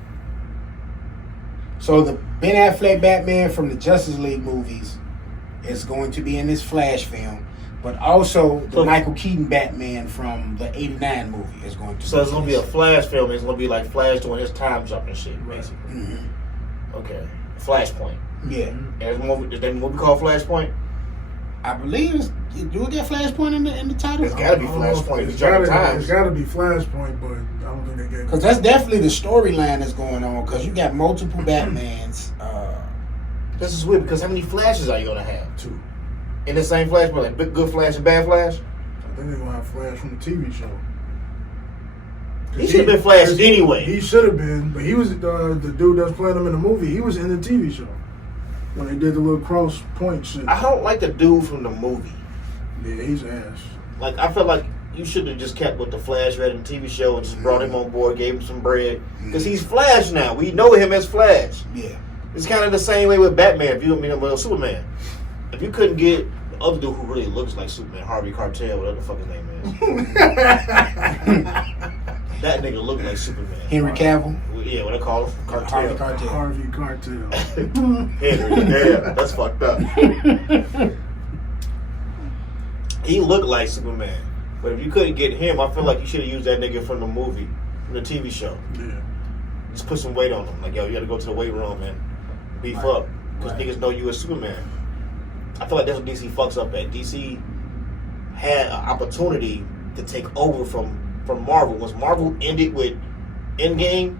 So the Ben Affleck Batman from the Justice League movies is going to be in this Flash film, but also the Michael Keaton Batman from the '89 movie is going to. So it's gonna be a Flash film. It's gonna be like Flash doing his time jumping shit, basically. Mm-hmm. Okay, Flashpoint. Yeah, And there's a movie. Is that movie called Flashpoint? I believe it's. Do it get Flashpoint in the title? It's gotta be Flashpoint. It's jumping It's times. gotta be Flashpoint, but I don't think they get it. Because that's definitely the storyline that's going on. Because you got multiple Batmans. This is weird because how many Flashes are you gonna have? 2. In the same Flash, like good Flash and bad Flash? I think they're gonna have Flash from the TV show. He should have been Flash anyway. He should have been, but he was the dude that's playing him in the movie. He was in the TV show. when they did the little cross point shit. I don't like the dude from the movie. Yeah, he's ass. Like, I feel like you should have just kept with the Flash red in the TV show and just brought him on board, gave him some bread. Because he's Flash now. We know him as Flash. Yeah. It's kind of the same way with Batman. If you well, Superman. If you couldn't get the other dude who really looks like Superman, Harvey Keitel, whatever the fuck his name is. That nigga looked like Superman. Henry Cavill? Yeah, what I call him? Harvey Keitel. Harvey Keitel. Henry, damn, that's fucked up. He looked like Superman. But if you couldn't get him, I feel like you should have used that nigga from the movie, from the TV show. Yeah. Just put some weight on him. Like, yo, you gotta go to the weight room and beef up. Because niggas know you as Superman. I feel like that's what DC fucks up at. DC had an opportunity to take over from Marvel. Once Marvel ended with Endgame,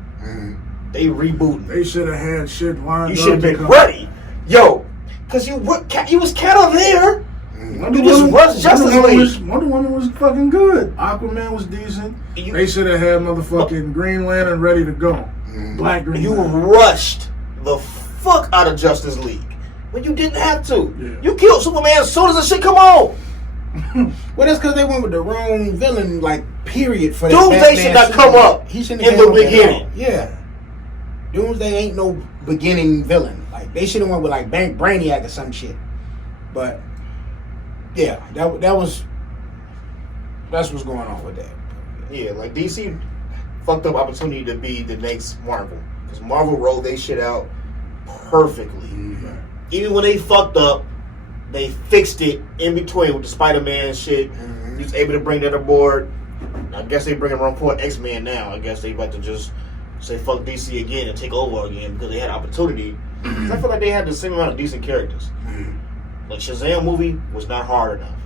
they rebooted. They should have had shit lined up. You should have been ready. Yo, because you was kind of there. You just rushed Justice League. Wonder Woman was fucking good. Aquaman was decent. They should have had motherfucking Green Lantern ready to go. Black Green Lantern. You rushed the fuck out of Justice League when you didn't have to. Yeah. You killed Superman as soon as the shit come on. Well, that's because they went with the wrong villain, like, period, for that Doomsday should not come up he shouldn't in have the beginning. Yeah. Doomsday ain't no beginning villain. Like, they should have went with, like, Brainiac or some shit. But, yeah, that's what's going on with that. Yeah, like DC fucked up opportunity to be the next Marvel. Because Marvel rolled they shit out perfectly. Even when they fucked up, they fixed it in between with the Spider-Man shit. He was able to bring that aboard. I guess they bring him around for X-Men now. I guess they about to just say fuck DC again and take over again because they had opportunity. I feel like they had the same amount of decent characters. Like Shazam movie was not hard enough.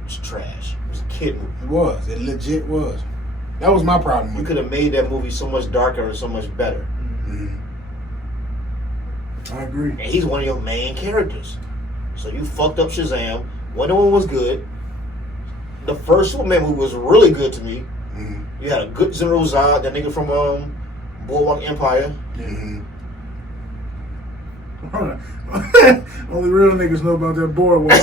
It was trash. It was a kid movie. It was. It legit was. That was my problem. You could have made that movie so much darker and so much better. I agree. And he's one of your main characters. So you fucked up Shazam. Wonder Woman was good. The first Superman movie was really good to me. You had a good General Zod, that nigga from Boardwalk Empire. Only real niggas know about that boardwalk.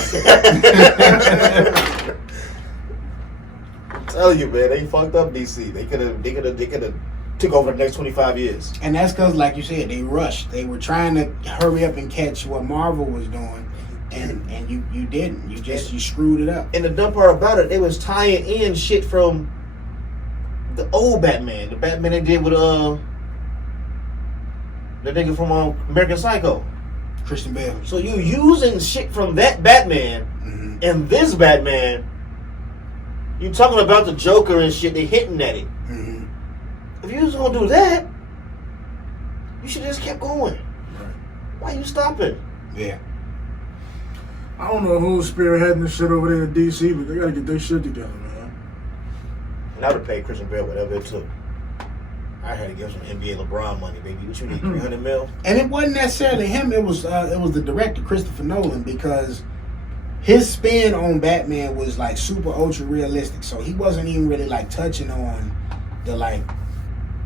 I'm telling you, man, they fucked up DC. They could have took over the next 25 years. And that's because, like you said, they rushed. They were trying to hurry up and catch what Marvel was doing, and you didn't. You screwed it up. And the dumb part about it, they was tying in shit from the old Batman, the Batman they did with the nigga from American Psycho. Christian Bale. So you using shit from that Batman and this Batman. You talking about the Joker and shit, they hitting at it. If you was gonna do that, you should just kept going. Why you stopping? Yeah. I don't know who's spearheading this shit over there in DC, but they gotta get their shit together, man. And I would have paid Christian Bale whatever it took. I had to give some NBA LeBron money, baby. What you need, $300 million? And it wasn't necessarily him. It was the director, Christopher Nolan, because his spin on Batman was like super ultra realistic. So he wasn't even really like touching on the like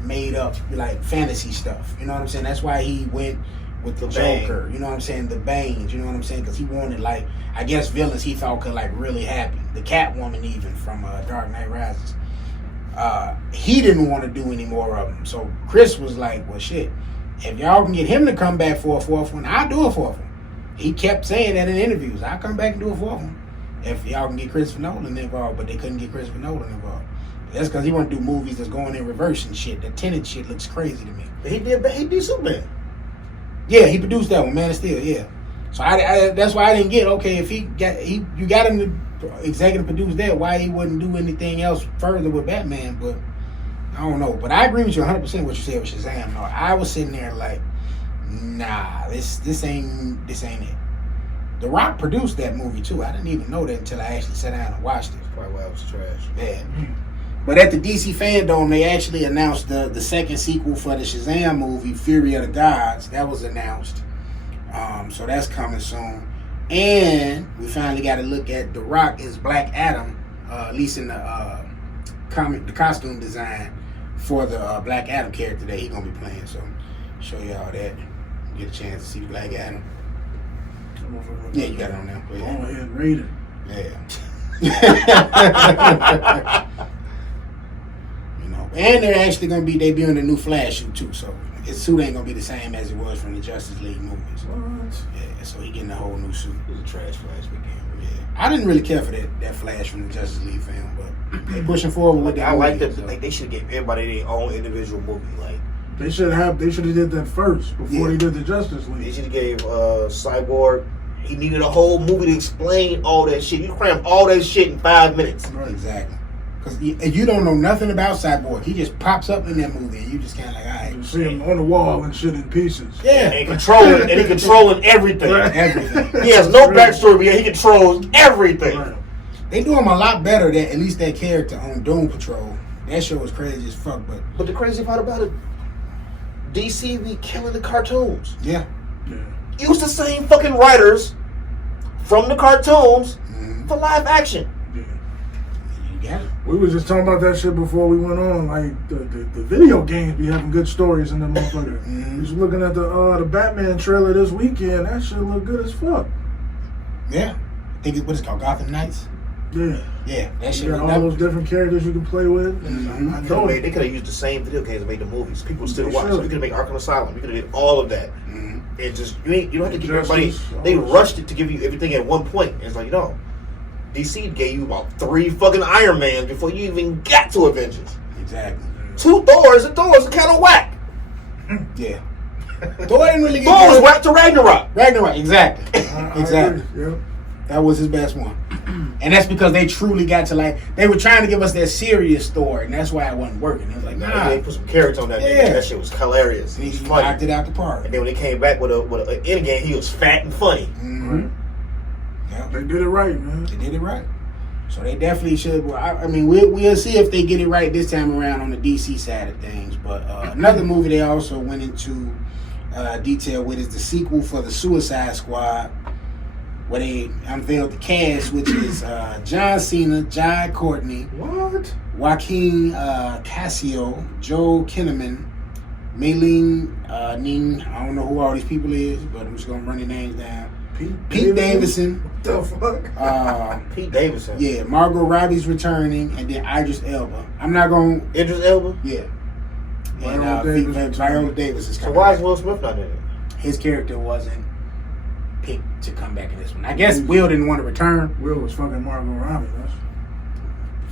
made up like fantasy stuff. You know what I'm saying? That's why he went with the Joker. You know what I'm saying? The Banes. You know what I'm saying? Because he wanted like, I guess, villains he thought could like really happen. The Catwoman even from Dark Knight Rises. He didn't want to do any more of them. So Chris was like, well, shit, if y'all can get him to come back for a fourth one, I'll do a fourth one. He kept saying that in interviews. I'll come back and do a fourth one if y'all can get Christopher Nolan involved, but they couldn't get Christopher Nolan involved. That's because he want to do movies that's going in reverse and shit. The Tenet shit looks crazy to me. He did Superman. Yeah, he produced that one, Man of Steel, yeah. So I that's why I didn't get, okay, if you got him to executive produce that, why he wouldn't do anything else further with Batman, but I don't know. But I agree with you 100% what you said with Shazam. No, I was sitting there like, nah, this ain't it. The Rock produced that movie too. I didn't even know that until I actually sat down and watched it. That's probably why it was trash. Yeah. But at the DC Fandom, they actually announced the second sequel for the Shazam movie, Fury of the Gods. That was announced. So that's coming soon. And we finally got to look at The Rock as Black Adam, at least in the costume design for the Black Adam character that he's going to be playing. So show y'all that. get a chance to see Black Adam. Yeah, you got it on there. Go ahead and read it. Yeah. You know, and they're actually going to be debuting a new Flash suit too, so his suit ain't going to be the same as it was from the Justice League movies. What? Yeah, so he getting a whole new suit. It was a trash Flash weekend. Yeah, I didn't really care for that Flash from the Justice League film, but they pushing forward with that. I like movie, that. so. Like, they should give everybody their own individual movie. Like They should have did that first before they did the Justice they League. should have gave Cyborg. He needed a whole movie to explain all that shit. You cram all that shit in 5 minutes. Right. Exactly. Because you don't know nothing about Cyborg. He just pops up in that movie, and you just kind of like, all right. You see him on the wall and shit in pieces. Yeah. And he controlling everything. Everything. He has no backstory, but he controls everything. Right. They do him a lot better than at least that character on Doom Patrol. That show was crazy as fuck, But the crazy part about it, DC be killing the cartoons. yeah. Yeah. Use the same fucking writers from the cartoons Mm-hmm. for live action. Yeah. You got it. We was just talking about that shit before we went on. Like the video games be having good stories in them motherfucker. Mhm. Just looking at the Batman trailer this weekend, that shit look good as fuck. Yeah. I think what it's called, Gotham Knights. Yeah. Yeah, that shit. You got all those different characters you can play with. Mhm. I know They could have used the same video games and made the movies. People still They watch. should. You could have made Arkham Asylum. You could have did all of that. Mhm. And just you don't have to give everybody. Justice, all They that rushed it to give you everything at one point. And it's like DC gave you about 3 fucking Iron Mans before you even got to Avengers. Exactly. 2 Thors, and Thors are kind of whack. Yeah. Thor didn't really get Thor was good. whack to Ragnarok. Ragnarok, exactly. I Exactly. agree. Yep. That was his best one. And that's because they truly got to they were trying to give us that serious story, and that's why it wasn't working. It was like, nah. They put some character on that Yeah. nigga. That shit was hilarious. And It was he funny. knocked it out the park. And then when they came back with a end game, he was fat and funny. Mm-hmm. Yeah. They did it right, man. They did it right. So they definitely should. Well, I mean, we'll see if they get it right this time around on the DC side of things. But another movie they also went into detail with is the sequel for the Suicide Squad, where they unveiled the cast, which is John Cena, Jai Courtney, What? Joaquin Casio, Joel Kinnaman, Maylene Ning. I don't know who all these people is, but I'm just gonna run their names down. Pete Davidson. What the fuck? Pete Davidson. Yeah, Margot Robbie's returning, and then Idris Elba. I'm not going. Idris Elba. Yeah. And Viola Viola Davis is So coming. why back. is Will Smith not in it? His character wasn't picked to come back in this one. I guess Will didn't want to return. Will was fucking Margot Robbie.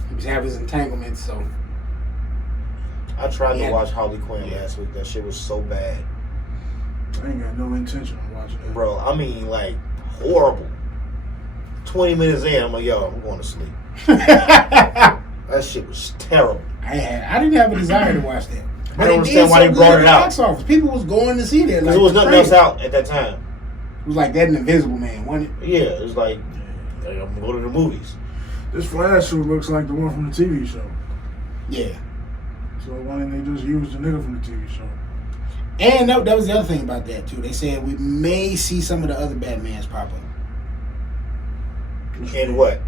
He was having his entanglements, so I tried Yeah. to watch Harley Quinn Yeah. last week. That shit was so bad, I ain't got no intention of watching that. bro. I mean, like horrible. 20 minutes in, I'm like, yo, I'm going to sleep. I That shit was terrible. didn't have a desire to watch that. I don't it understand did why so they good brought at it the out. box office. People was going to see that. Because Like, there was nothing crazy. else out at that time. It was like that and Invisible Man, wasn't it? Yeah, it was like I'm going to go to the movies. This Flash suit looks like the one from the TV show. Yeah. So why didn't they just use the nigga from the TV show? And that was the other thing about that too. They said we may see some of the other Batmans pop up And what?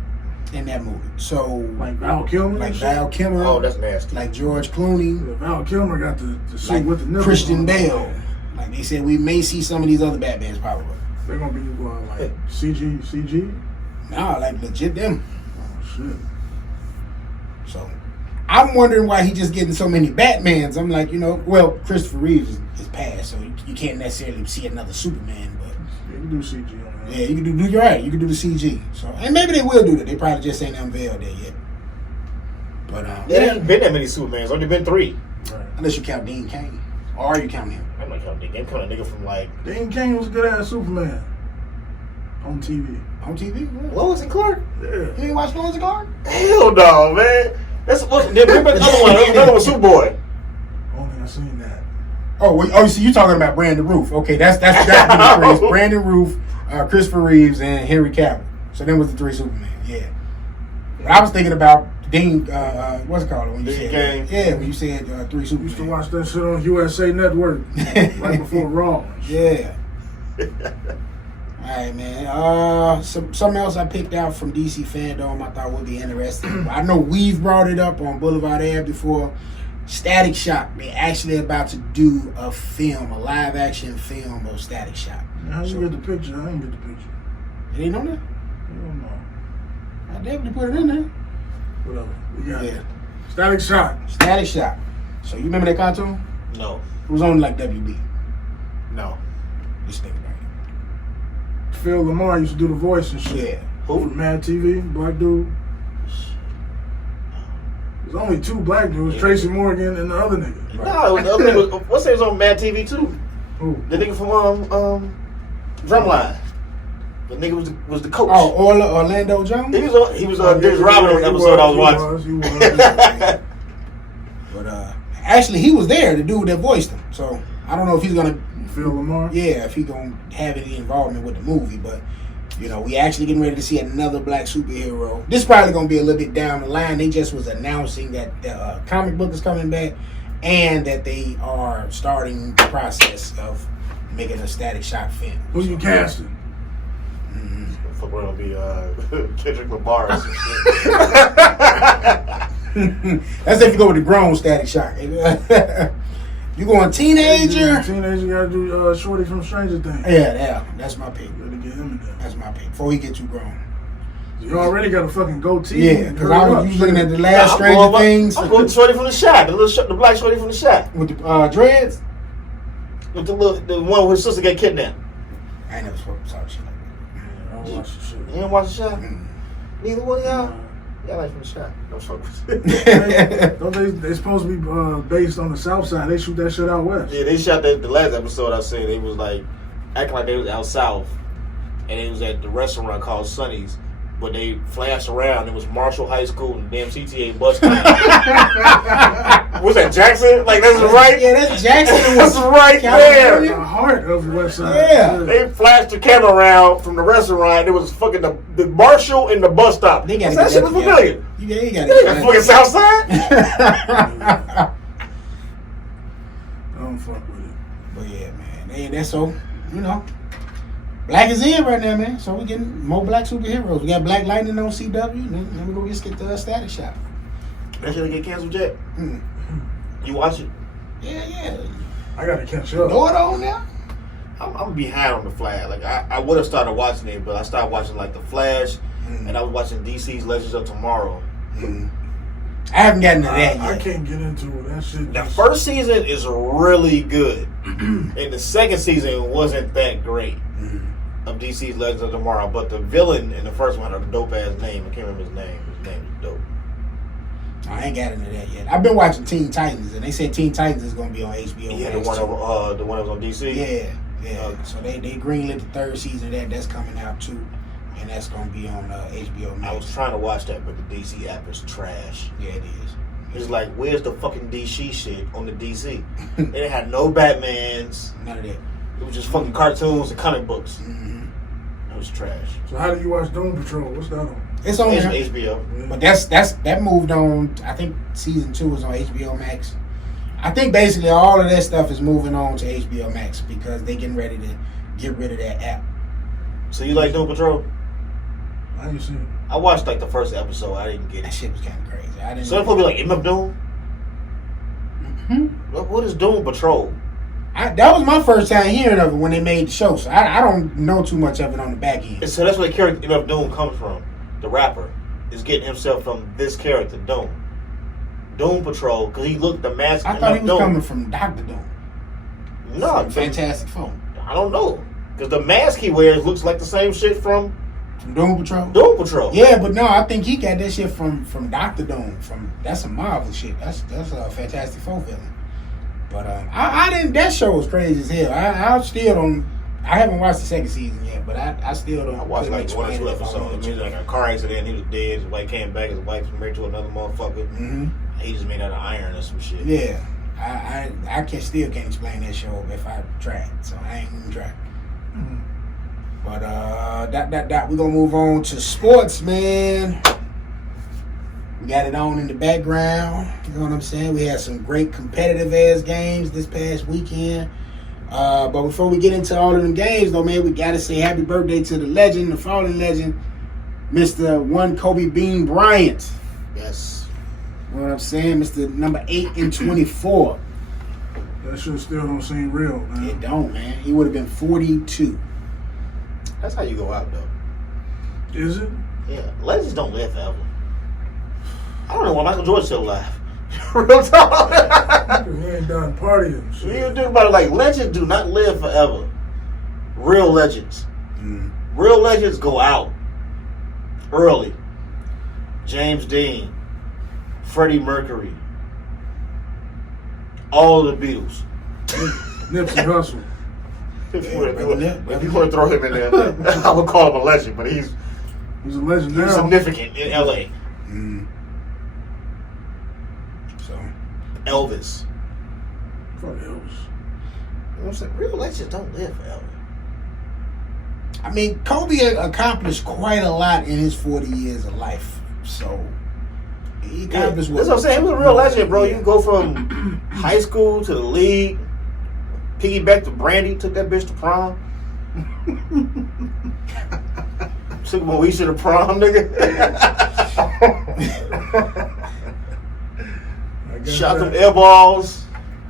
in that movie. So Like Val Kilmer? like and shit? Val Kilmer, Oh, that's nasty. like George Clooney, Yeah, Val Kilmer got the suit like with the nipples Christian on. Bale. Like they said, we may see some of these other Batmans pop up. They're gonna be like CG? Nah, like legit them. Oh shit. So I'm wondering why he just getting so many Batmans. I'm like, well, Christopher Reeves is passed, so you can't necessarily see another Superman, but You can do CG on that. yeah, you can do. You're right. You can do the CG. So and maybe they will do that. They probably just ain't unveiled that yet. But There ain't been that many Supermans. Only been 3. Right. unless you count Dean Cain, or are you counting him? I'm not counting. I'm counting a nigga from like Dean Cain was a good ass Superman. On TV. On TV? Lois and Clark. Yeah. You ain't watch Lois and Clark? Hell no, man. That's what. Then bring back the other one. There's another one, Superboy. Only I seen that. Oh, so you talking about Brandon Roof? Okay, that's the phrase. Brandon Roof, Christopher Reeves, and Henry Cavill. So them was the 3 Supermen. Yeah. But I was thinking about Dean. What's it called when you Dean said? Cain. Yeah, when you said 3 Supermen. Used to watch that shit on USA Network right before Raw. Yeah. All right, man. Something else I picked out from DC Fandom I thought would be interesting. I know we've brought it up on Blvdave before, Static Shock. They're actually about to do a live action film of Static Shock. How you get the picture? I didn't get the picture. It ain't on there? I don't know. I definitely put it in there. Whatever. We got it. Static Shock. Static Shock. So you remember that cartoon? No. It was on like WB. No. This nigga right Phil Lamar used to do the voice and shit. here. Who? From Mad TV, black dude. There's only 2 black dudes, Tracy Morgan and the other nigga. No, the other nigga, what's his on Mad TV too? Who? The nigga from Drumline. The nigga was the coach. Oh, Orlando Jones? He was Dennis Rodman episode I was watching. He was. But actually he was there, the dude that voiced him. So I don't know if he's gonna Phil Lamar? Yeah, if he gonna have any involvement with the movie, but you know, we actually getting ready to see another black superhero. This probably gonna be a little bit down the line. They just was announcing that the comic book is coming back and that they are starting the process of making a Static Shock film. Who you casting? Fuck around be Kendrick Lamar or some shit. That's if you go with the grown Static Shock. You going teenager? Teenager gotta do Shorty from Stranger Things. Yeah, that's my pick. Gotta get him in there. That's my pick. Before he get too grown. You already got a fucking goatee. Yeah, because I was looking at the last Stranger I'm Things. I'm going to Shorty from the Shack, the black Shorty from the Shack. With the dreads? With the one where his sister got kidnapped. I ain't never spoken to shit like I don't watch the shit. You didn't watch the Shack? that. Neither one of y'all? Y'all like from the Shack. No fuck. Don't they supposed to be based on the South Side? They shoot that shit out west. Yeah, they shot the last episode I seen. They was like acting like they was out south, and they was at the restaurant called Sonny's, but they flashed around. It was Marshall High School and damn CTA bus. Was that Jackson? Like that's right? Yeah, that's Jackson. That's right there. The heart of the West Side. Yeah. They flashed the camera around from the restaurant. It was fucking the Marshall and the bus stop. They gotta that get shit was that familiar. Yeah, you got That ain't fucking South Side. I don't fuck with it. But yeah, man. That's so, you know. Black is in right now, man. So we getting more black superheroes. We got Black Lightning on CW. Then we go get the Static Shock. That shit get canceled yet? You watch it? Yeah. I gotta catch up. Know it on now? I'm behind on the Flash. Like I would have started watching it, but I started watching like the Flash, and I was watching DC's Legends of Tomorrow. I haven't gotten to that yet. I can't get into it. That shit. The first season is really good, and the second season wasn't that great of DC's Legends of Tomorrow. But the villain in the first one had a dope ass name. I can't remember his name. His name is dope. I ain't got into that yet. I've been watching Teen Titans, and they said Teen Titans is gonna be on HBO. Yeah, Max the too. one that was on DC. Yeah. So they greenlit the third season of that's coming out too, and that's gonna be on HBO Max. I was trying to watch that, but the DC app is trash. Yeah, it is. It's like, where's the fucking DC shit on the DC? They didn't have no Batmans. None of that. It was just fucking cartoons and comic books. Mm-hmm. It was trash. So how do you watch Doom Patrol? What's that on? It's on It's there. HBO. But that moved on. I think season 2 is on HBO Max. I think basically all of that stuff is moving on to HBO Max because they getting ready to get rid of that app. So you like Doom Patrol? I ain't seen it. I watched like the first episode. I didn't get That it. shit was kind of crazy. I didn't. So it's supposed to be like MF Doom? What is Doom Patrol? That was my first time hearing of it when they made the show. So I don't know too much of it on the back end. So that's where the character MF Doom comes from. The rapper is getting himself from this character, Doom. Doom Patrol, because he looked the mask. I thought he MF was Doom. coming from Dr. Doom. No, From Fantastic Four. I don't know. Because the mask he wears looks like the same shit from From Doom Patrol. Doom Patrol. Yeah, but no, I think he got that shit from Dr. Doom. That's some Marvel shit. That's a Fantastic Four villain. But I didn't. That show was crazy as hell. I still don't. I haven't watched the second season yet, but I still don't. I watched like one or two if I episodes. wanted I mean, to. like a car accident, he was dead. His wife came back. His wife was married to another motherfucker. Mm-hmm. He just made out of iron or some shit. Yeah, I still can't explain that show if I tried, so I ain't even try. But we're gonna move on to sports, man. We got it on in the background. You know what I'm saying? We had some great competitive ass games this past weekend. But before we get into all of them games, though, man, we gotta say happy birthday to the legend, the fallen legend, Mr. Kobe Bean Bryant. Yes. You know what I'm saying? Mr. number 8 and 24. That shit still don't seem real, man. It don't, man. He would have been 42. That's how you go out, though. Is it? Yeah, legends don't live forever. I don't know why Michael Jordan's still alive. Real talk. He ain't done partying. You Shit. think about it, like, legends do not live forever. Real legends. Mm. Real legends go out early. James Dean, Freddie Mercury, all of the Beatles. Nipsey Hussle. If you want to throw him in there, I would call him a legend, but he's a legend now. significant in L.A. Mm. So, Elvis. Fuck Elvis. You know what I'm saying? Real legends don't live forever. I mean, Kobe accomplished quite a lot in his 40 years of life. So, he accomplished That's what I'm saying. He was a real legend, bro. You can go from high school to the league, piggyback to Brandy, took that bitch to prom. Took Moesha to prom, nigga. Shot them air balls.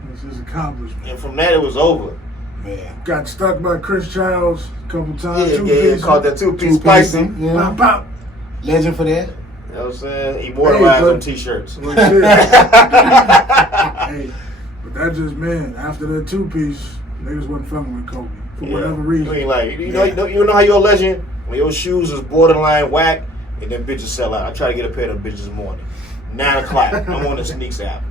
That's his accomplishment. And from that, it was over. Man. Got stuck by Chris Childs a couple times. Yeah, called that two-piece spicy. Yeah. Pop, pop. Legend for that. You know what I'm saying? Immortalized on t-shirts. Well, shit. Hey, but that just, man, after that two-piece, niggas wasn't fucking with Kobe for whatever reason. You ain't like, you know how you're a legend? When your shoes is borderline whack and them bitches sell out. I try to get a pair of them bitches this morning. 9 o'clock. I'm on the Sneaks app.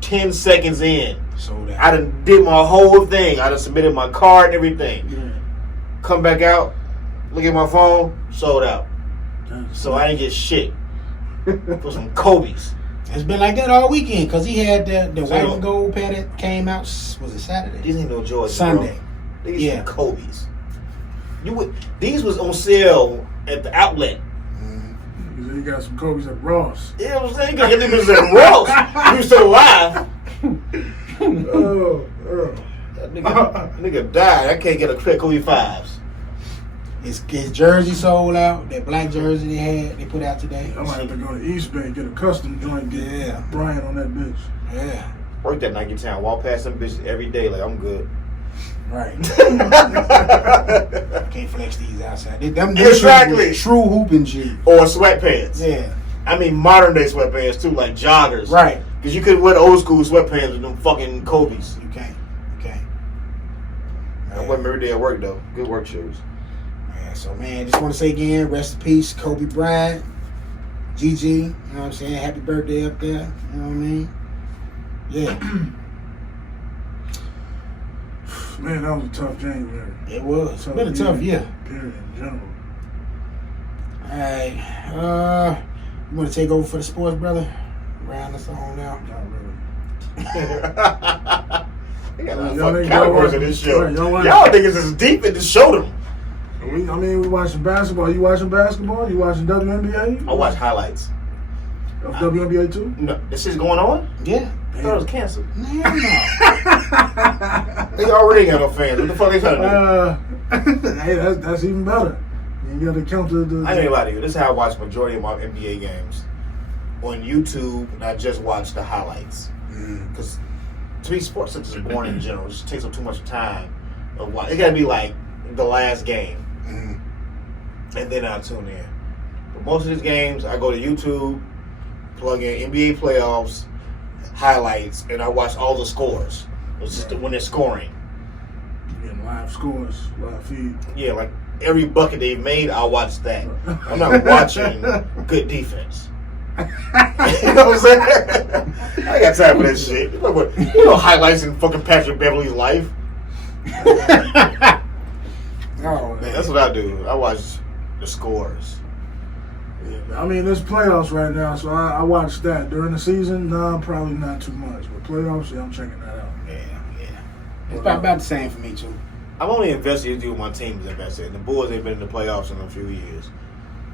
10 seconds in. Sold out. I done did my whole thing. I done submitted my card and everything. Yeah. Come back out, look at my phone, sold out. So I didn't get shit for some Kobe's. It's been like that all weekend because he had the So, white and gold pair that came out. Was it Saturday? These ain't no Jordans, Sunday. Bro. These Yeah. some Kobe's. These was on sale at the outlet. He got some Kobe's at Ross. You know what I'm saying? You gotta get them bitches at Ross. You still alive. Oh. That nigga died. I can't get a quick Kobe 5s. His jersey sold out. That black jersey they put out today. I might have to go to East Bay, get a custom joint, get Brian on that bitch. Yeah. Work that Nike Town. Walk past them bitches every day like I'm good. Right. Can't flex these outside. Them Exactly. True hooping jeans. Or sweatpants. Yeah. I mean modern day sweatpants too, like joggers. Right. Because you couldn't wear the old school sweatpants with them fucking Kobe's. You can't. I wear them every day at work though. Good work shoes. Yeah, so man, just want to say again, rest in peace, Kobe Bryant, GG. You know what I'm saying? Happy birthday up there. You know what I mean? Yeah. Man, that was a tough January. It was. It's been a tough year. Period, in general. All right. You want to take over for the sports, brother? Round us on now. Not really. They got a lot of Y'all fucking niggas categories in watch- this show. right, y'all watch- Y'all niggas is deep in the show them. We watching basketball. You watching basketball? You watching WNBA? I watch highlights. Of WNBA too? No, this is going on? Yeah. I thought it was canceled. Hell no. They already got no fans. What the fuck they trying to do? Hey, that's even better. You got to count the. I ain't gonna lie to you. This is how I watch majority of my NBA games. On YouTube, and I just watch the highlights. Because to me, sports is just boring in general. It just takes up too much time. It gotta be like the last game. And then I tune in. But most of these games, I go to YouTube, plug in NBA playoffs, highlights, and I watch all the scores. It's just when they're scoring. Getting live scores, live feed. Yeah, like every bucket they've made, I'll watch that. I'm not watching good defense. You know what I'm saying? I ain't got time for that shit. You know highlights in fucking Patrick Beverly's life. Oh, man. That's what I do. I watch the scores. Yeah, I mean, it's playoffs right now, so I watch that. During the season, no, probably not too much. But playoffs, yeah, I'm checking that out. Yeah. It's about the same for me, too. I'm only invested in what my team is invested in. The Bulls ain't been in the playoffs in a few years.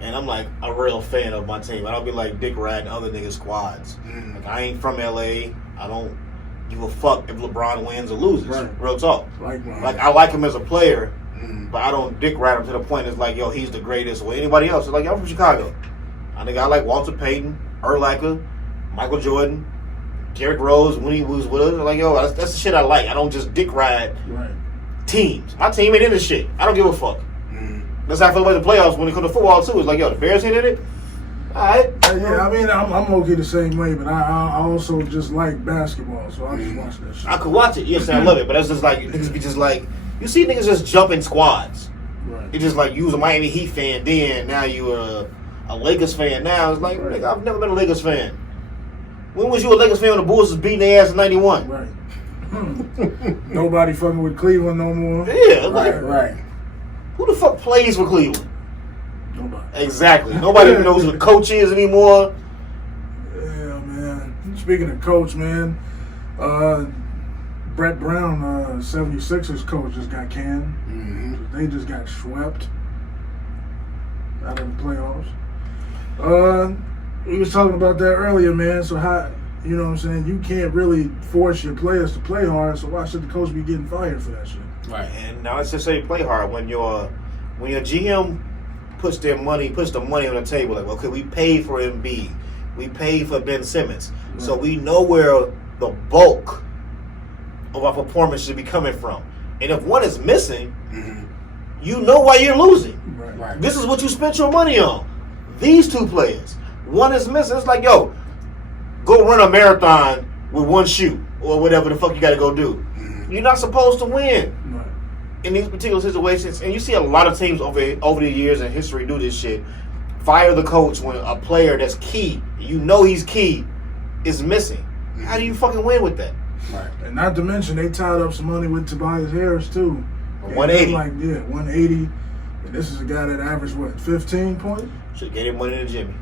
And I'm like a real fan of my team. I don't be like dick riding other niggas' squads. Like, I ain't from LA. I don't give a fuck if LeBron wins or loses. Right. Real talk. Like I like him as a player, but I don't dick ride him to the point it's like, yo, he's the greatest, or anybody else. It's like, I'm from Chicago. I like Walter Payton, Urlacher, Michael Jordan, Derrick Rose when he was with us. Like, yo, that's the shit I like. I don't just dick ride teams. My team ain't in this shit. I don't give a fuck. That's how I feel about the playoffs when it comes to football too. It's like, yo, the Bears ain't in it. All right. Yeah, I mean, I'm okay the same way, but I also just like basketball, so I just watch that shit. I could watch it. Yes, I love it, but that's just like niggas be just like you see niggas just jumping squads. Right. It's just like you was a Miami Heat fan then, now you a Lakers fan now. It's like, nigga, I've never been a Lakers fan. When was you a Lakers fan when the Bulls was beating their ass in '91? Right. Nobody fucking with Cleveland no more. Yeah, Right. Who the fuck plays for Cleveland? Nobody. Exactly. Nobody even knows who the coach is anymore. Yeah, man. Speaking of coach, man, Brett Brown, 76ers coach, just got canned. They just got swept out of the playoffs. We was talking about that earlier, man. So how, you know what I'm saying? You can't really force your players to play hard, so why should the coach be getting fired for that shit? Right. And now let's just say play hard. When your GM puts the money on the table, like, okay, we paid for Embiid, we paid for Ben Simmons, so we know where the bulk of our performance should be coming from. And if one is missing, you know why you're losing. Right. This is what you spent your money on. These two players, one is missing. It's like, yo, go run a marathon with one shoe or whatever the fuck you got to go do. You're not supposed to win in these particular situations. And you see a lot of teams over the years in history do this shit. Fire the coach when a player that's key, you know he's key, is missing. How do you fucking win with that? Right. And not to mention, they tied up some money with Tobias Harris, too. 180. 180. And this is a guy that averaged, 15 points? Should get him money to Jimmy.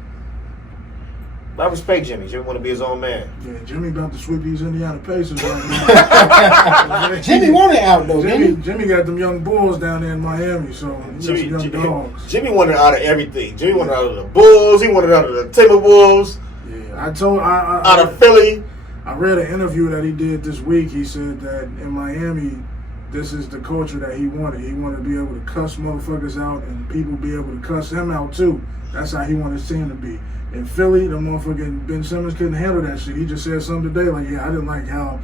But I respect Jimmy. Jimmy want to be his own man. Yeah, Jimmy about to sweep these Indiana Pacers right now. Jimmy wanted out though. Jimmy got them young Bulls down there in Miami, so he got some young dogs. Jimmy wanted out of everything. Jimmy wanted out of the Bulls. He wanted out of the Timberwolves. Yeah, out of Philly. I read an interview that he did this week. He said that in Miami, this is the culture that he wanted. He wanted to be able to cuss motherfuckers out and people be able to cuss him out too. That's how he wanted his team to be. In Philly, the motherfucking Ben Simmons couldn't handle that shit. He just said something today like, yeah, I didn't like how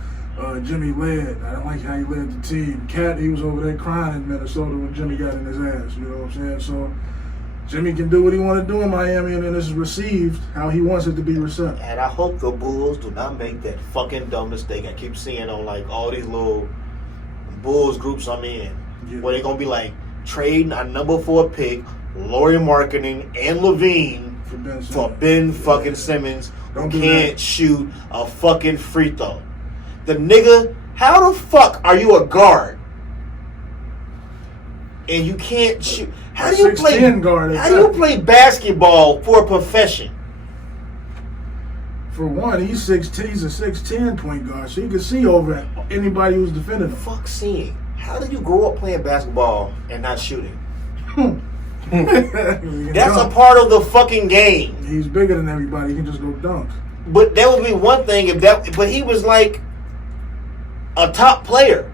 Jimmy led. I didn't like how he led the team. Cat, he was over there crying in Minnesota when Jimmy got in his ass. You know what I'm saying? So Jimmy can do what he want to do in Miami, and then it's received how he wants it to be received. And I hope the Bulls do not make that fucking dumb mistake I keep seeing on like all these little Bulls groups I'm in, where they're gonna be like trading our number 4 pick, Laurie Marketing, and Levine for Ben fucking Simmons, who can't shoot a fucking free throw. The nigga, how the fuck are you a guard and you can't shoot? How do you play guard? How do you play basketball for a profession? For one, he's 6'10", he's a 6'10" point guard, so you can see over anybody who's defending him. Fuck seeing. How did you grow up playing basketball and not shooting? That's a part of the fucking game. He's bigger than everybody. He can just go dunk. But that would be one thing if that. But he was like a top player.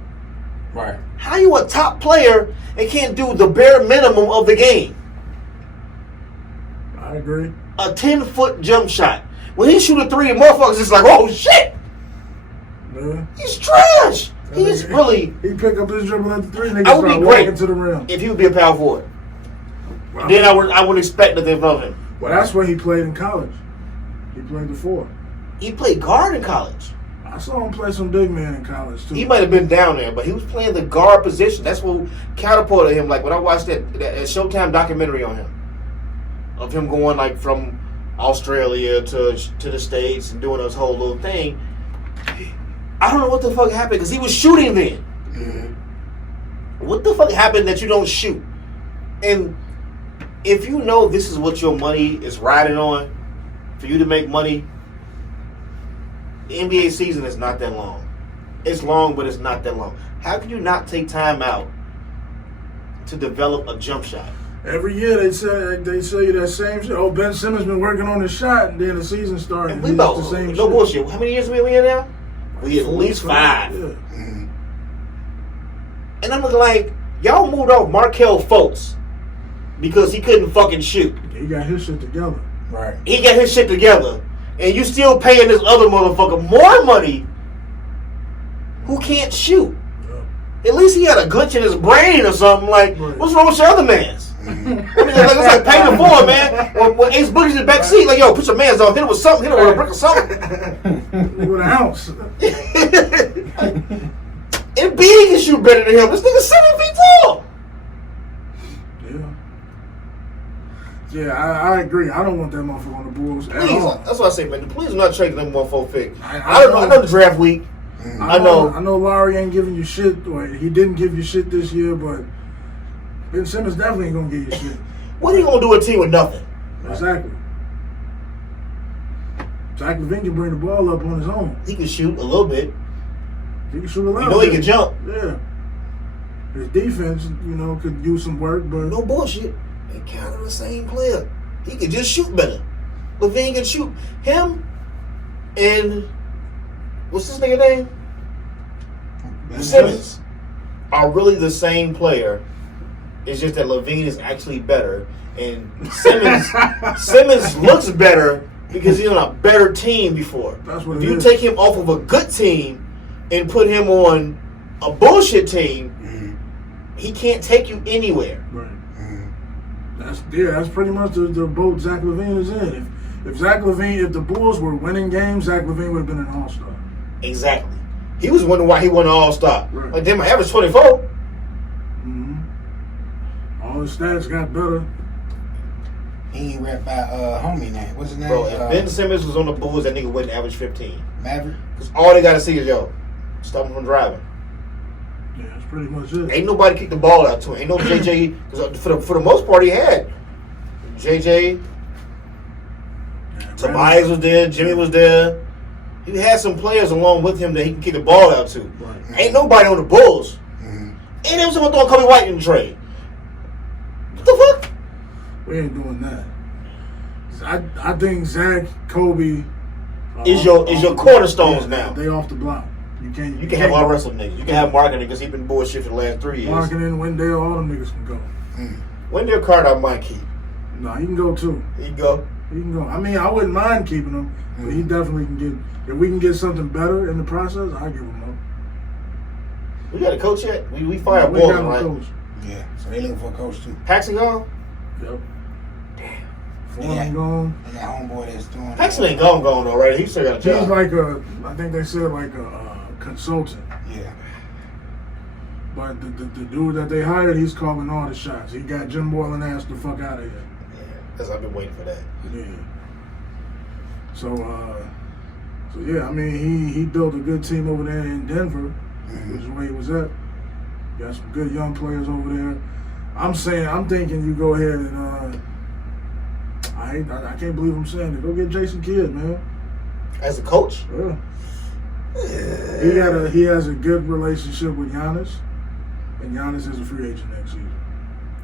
Right. How you a top player and can't do the bare minimum of the game? I agree. A 10-foot jump shot. When he shoot a 3, the motherfuckers is like, oh shit. Yeah. He's trash. He's really. He pick up his dribble at the 3. I would be great to the rim. if he would be a power forward. Wow. Then I would expect nothing from him. Well, that's where he played in college. He played the 4. He played guard in college. I saw him play some big man in college too. He might have been down there, but he was playing the guard position. That's what catapulted him. Like when I watched that Showtime documentary on him, of him going like from Australia to the States and doing his whole little thing. I don't know what the fuck happened because he was shooting then. Mm-hmm. What the fuck happened that you don't shoot? And if you know this is what your money is riding on, for you to make money, the NBA season is not that long. It's long, but it's not that long. How can you not take time out to develop a jump shot? Every year they say you that same shit. Oh, Ben Simmons been working on his shot, and then the season started. And we know the same no shit. Bullshit. How many years are we in now? We at least 5. Yeah. Mm-hmm. And I'm looking like, y'all moved off Markelle Fultz because he couldn't fucking shoot. He got his shit together. Right. He got his shit together. and you still paying this other motherfucker more money who can't shoot. At least he had a glitch in his brain or something. Like, what's wrong with your other mans? I mean, it's like paying the forward, man. When Ace Boogie's in the back seat, like, yo, put your mans on, hit him with something, hit him with a brick or something. With an ounce. And B can shoot better than him. This nigga's 7 feet tall. Yeah, I agree. I don't want that motherfucker on the Bulls at Please, all. that's what I say, man. Please do not trade them 1-4 pick. I know the draft week. I know Larry ain't giving you shit, or he didn't give you shit this year, but Ben Simmons definitely ain't gonna give you shit. What are you gonna do with a team with nothing? Exactly. Zach LaVine can bring the ball up on his own. He can shoot a little bit. He can shoot a lot. You know he can jump. Yeah. His defense, could use some work, but no bullshit. They kind of the same player. He can just shoot better. LaVine can shoot. Him and what's this nigga name? Simmons are really the same player. It's just that LaVine is actually better, and Simmons looks better because he's on a better team before. That's what if it you is. take him off of a good team and put him on a bullshit team, he can't take you anywhere. Right. That's pretty much the boat Zach LaVine is in. If the Bulls were winning games, Zach LaVine would have been an all-star. Exactly. He was wondering why he won an all-star. Right. Like, damn, I averaged 24. Mm-hmm. All his stats got better. He ain't rep by homie name. What's his name? Bro, if Ben Simmons was on the Bulls, that nigga wouldn't average 15. Maverick? Because all they got to see is, yo, stop him from driving. Yeah, that's pretty much it. Ain't nobody kick the ball out to him. Ain't no JJ. Because for the most part, he had JJ. Tobias was there. Jimmy was there. He had some players along with him that he can kick the ball out to. Right. Ain't nobody on the Bulls. And they was going to throw Kobe White in the trade. What the fuck? We ain't doing that. I think Zach, Kobe is your cornerstones now. They off the block. You can have all the rest of them niggas. You can have Marketing because he's been bullshit for the last 3 years. Marketing, Wendell, all them niggas can go. Wendell Carter, I might keep. No, he can go too. He can go. He can go. I mean, I wouldn't mind keeping him, but he definitely can get. If we can get something better in the process, I'll give him up. We got a coach yet? We fired We got Bowling, no right? coach. Yeah, so they looking for a coach too. Paxson gone? Yep. Damn. Foreman gone. They got homeboy that's doing. Paxson ain't gone though, right? He still got a job. He's like I think they said like a consultant. Yeah. But the dude that they hired, he's calling all the shots. He got Jim Boylan ass the fuck out of here. Yeah, because I've been waiting for that. Yeah. So yeah, I mean he built a good team over there in Denver, which is where he was at. Got some good young players over there. I'm thinking you go ahead and I can't believe I'm saying it. Go get Jason Kidd, man. As a coach? Yeah. He has a good relationship with Giannis, and Giannis is a free agent next season.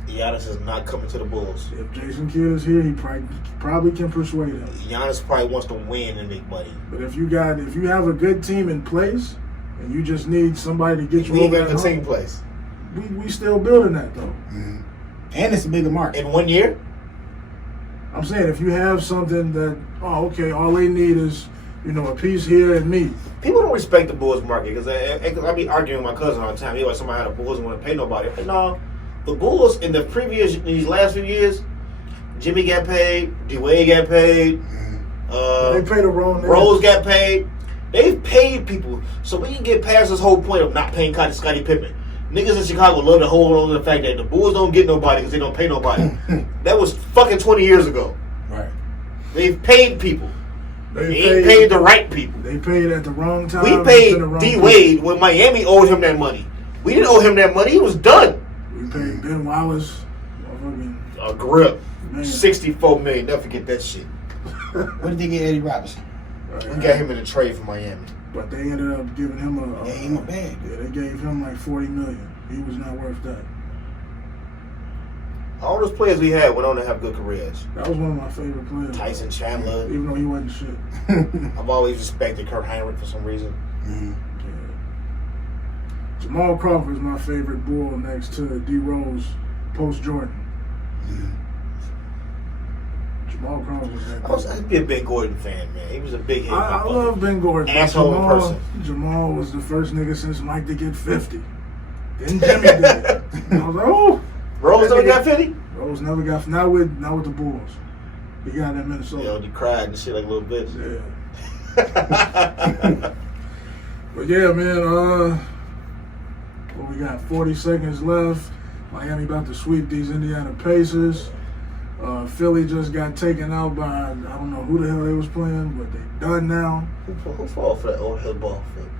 Giannis is not coming to the Bulls. If Jason Kidd is here, he probably can persuade him. Giannis probably wants to win and make money. But if you have a good team in place, and you just need somebody to get you We ain't over got that the team hump, place. we still building that though. And it's a bigger market. In 1 year? I'm saying if you have something that all they need is a piece here and me. People don't respect the Bulls market because I be arguing with my cousin all the time. He like somebody had the Bulls and want to pay nobody. I'm like, no, the Bulls in these last few years, Jimmy got paid, D-Wade got paid, They pay the wrong niggas. Rose got paid. They've paid people. So we can get past this whole point of not paying Scottie Pippen. Niggas in Chicago love to hold on to the fact that the Bulls don't get nobody because they don't pay nobody. That was fucking 20 years ago. Right. They've paid people. They ain't paid the right people. They paid at the wrong time. We paid D-Wade when Miami owed him that money. We didn't owe him that money. He was done. We paid Ben Wallace. A grip. Man. $64 million. Never forget that shit. What did they get Eddie Robinson? We got him in a trade from Miami. But they ended up giving him a bag. Yeah, they gave him like $40 million. He was not worth that. All those players we had went on to have good careers. That was one of my favorite players. Tyson Chandler. Even though he wasn't shit. I've always respected Kurt Heinrich for some reason. Yeah. Jamal Crawford is my favorite Bull next to D Rose post Jordan. Jamal Crawford was that I'd be a Ben Gordon fan, man. He was a big hit. I love Ben Gordon. Asshole in person. Jamal was the first nigga since Mike to get 50. Then Jimmy did it. And I was like, oh. Rose never got 50? Rose never got, not with the Bulls. He got that Minnesota. Yo, he cried and shit like a little bitch. Yeah. But yeah, man, what we got, 40 seconds left. Miami about to sweep these Indiana Pacers. Philly just got taken out by, I don't know who the hell they was playing, but they done now. Who fall for that old hill ball thing?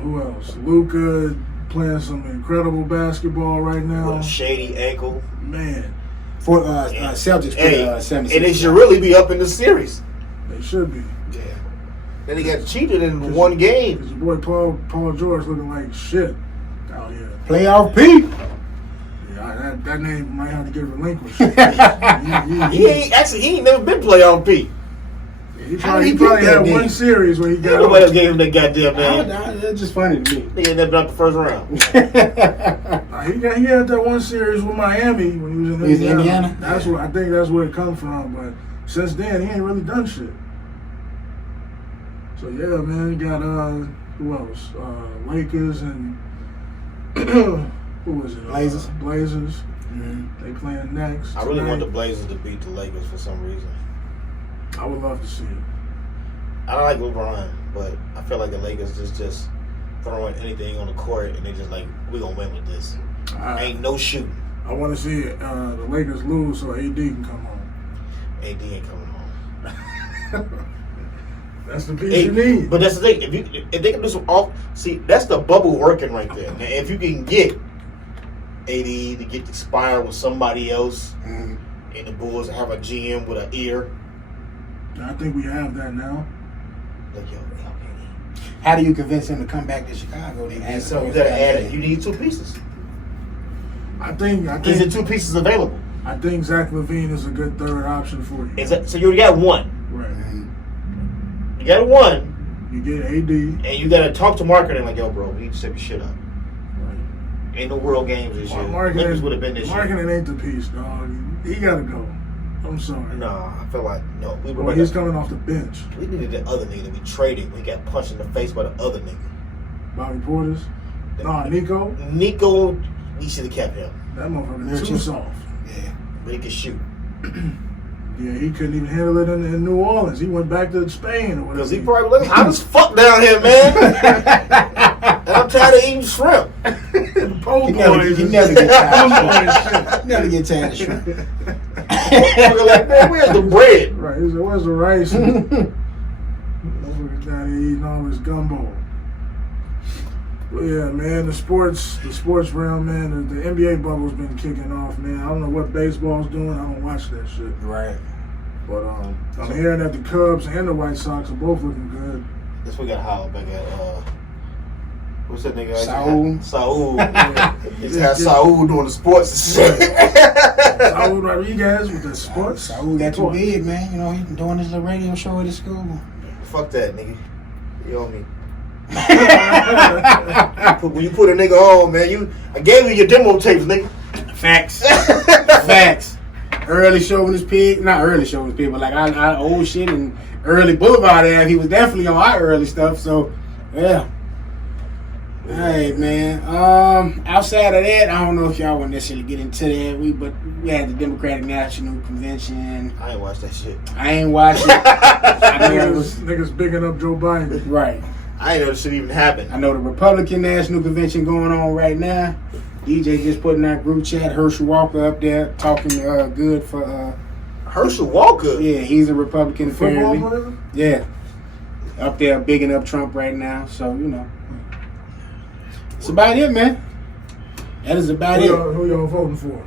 Who else? Luka playing some incredible basketball right now. With a shady ankle. Man. For Celtics, Hey, 76. and they should really be up in the series. They should be. Yeah. Then he got cheated in one game. Because your boy Paul George looking like shit out here. Playoff Pete. Yeah, that name might have to get relinquished. He ain't never been playoff P. He probably had one series where he got. Nobody else gave him that goddamn man. That's just funny to me. He ended up the first round. He had that one series with Miami when he was in Indiana. That's what I think. That's where it comes from. But since then, he ain't really done shit. So yeah, man, you got who else? Lakers and who was it? Blazers. Blazers. Mm-hmm. They playing next. I really tonight. want the Blazers to beat the Lakers for some reason. I would love to see it. I don't like LeBron, but I feel like the Lakers just throwing anything on the court and they just like, we gonna win with this. Ain't no shooting. I want to see the Lakers lose so AD can come home. AD ain't coming home. That's the piece you need. But that's the thing. If they can do some that's the bubble working right there. Now, if you can get AD to get expired with somebody else, and the Bulls have a GM with an ear. I think we have that now. Like, yo, How do you convince him to come back to Chicago? Then and so you gotta add it. You need two pieces. I think Is it two pieces available? I think Zach LaVine is a good third option for you. So you already got one. Right. You got one. You get AD. And you gotta talk to marketing like, yo, bro, we need to step your shit up. Right. Ain't no World Games this year. Lakers would have been this year. Marketing ain't the piece, dog. He gotta go. I'm sorry. No, I feel like no. He's coming off the bench. We needed the other nigga that we traded. We got punched in the face by the other nigga. Bobby Portis. No, Nico. Nico, we should have kept him. That motherfucker too soft. Yeah. But he could shoot. Yeah, he couldn't even handle it in New Orleans. He went back to Spain or whatever. Because he probably looking hot as fuck down here, man. And I'm tired of eating shrimp. Po' boys. He never get tired of shrimp. Never get tired of shrimp. We're like, man, where's the bread? Right. He said, where's the rice? Motherfucker down here eating all this gumbo. Well, yeah, man, the sports realm, man, the NBA bubble's been kicking off, man. I don't know what baseball's doing. I don't watch that shit. Right. But I'm hearing that the Cubs and the White Sox are both looking good. This we got to holler back at, what's that nigga? Saul. Yeah. He's got Saul doing the sports and shit. Saul Rodriguez with the sports. Saul got too big, man. You know, he's doing his little radio show at his school. Fuck that, nigga. You owe me. When you put a nigga on, man, I gave you your demo tapes, nigga. Facts. Facts. Early Chauvinist pig, not early Chauvinist pig, but like our old shit and early Blvdave. He was definitely on our early stuff. So, yeah. All right, man. Outside of that, I don't know if y'all want to necessarily get into that. But we had the Democratic National Convention. I ain't watched that shit. I ain't watched it. I know it was Niggas bigging up Joe Biden. right. I ain't know this shit even happened. I know the Republican National Convention going on right now. DJ just put in that group chat. Herschel Walker up there talking good for. Herschel Walker? Yeah, he's a Republican Football apparently. player? Yeah, up there bigging up Trump right now. So you know, it's about it, man. That is about it. Who y'all voting for?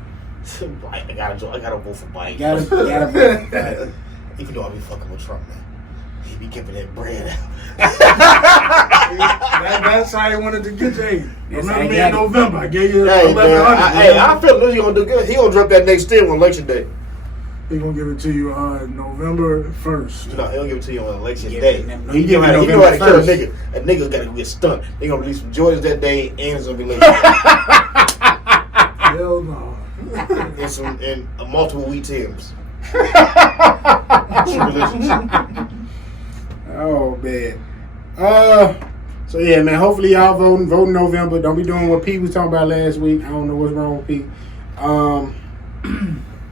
I gotta vote for Biden. Gotta vote. Even though I be fucking with Trump, man. He be giving that bread out. That's how he wanted to get you. Remember me in November? I gave you $1,100. I feel he gonna do good. He gonna drop that next year on election day. He gonna give it to you November 1st. No, he don't give it to you on election day. He give it He know how November to kill a 1st. nigga. A nigga gotta get stunned. They gonna release some Jordans that day, and it's gonna be late. Hell no. and multiple wheat Tims. True relationship. Oh man. So yeah, man. Hopefully y'all vote in November. Don't be doing what Pete was talking about last week. I don't know what's wrong with Pete.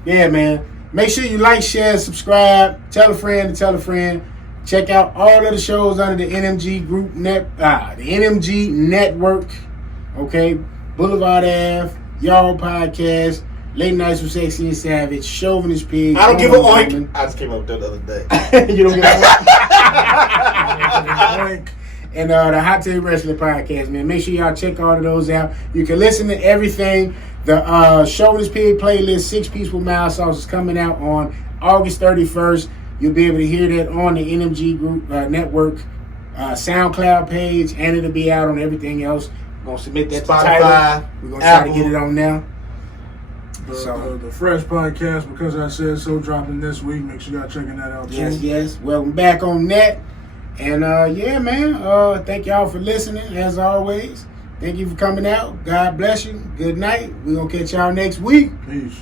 Yeah, man. Make sure you like, share, subscribe. Tell a friend to tell a friend. Check out all of the shows under the NMG Group the NMG Network. Okay, Blvdave, Y'all Podcast, Late Nights with Sexy and Savage, Shovanist Pig. I don't give a oink. I just came up with that the other day. You don't give a oink. And the Hot Take Wrestling Podcast, man. Make sure y'all check all of those out. You can listen to everything. The Shovanist Pig playlist, 6 Piece with Mild Sauce, is coming out on August 31st. You'll be able to hear that on the NMG Group Network SoundCloud page, and it'll be out on everything else. We're going to submit that Spotify, to Tyler. We're going to try to get it on now. The Fresh Podcast, Because I Said So, dropping this week. Make sure y'all checking that out too. Yes. Welcome back on that. And yeah, man. Thank y'all for listening, as always. Thank you for coming out. God bless you. Good night. We're going to catch y'all next week. Peace.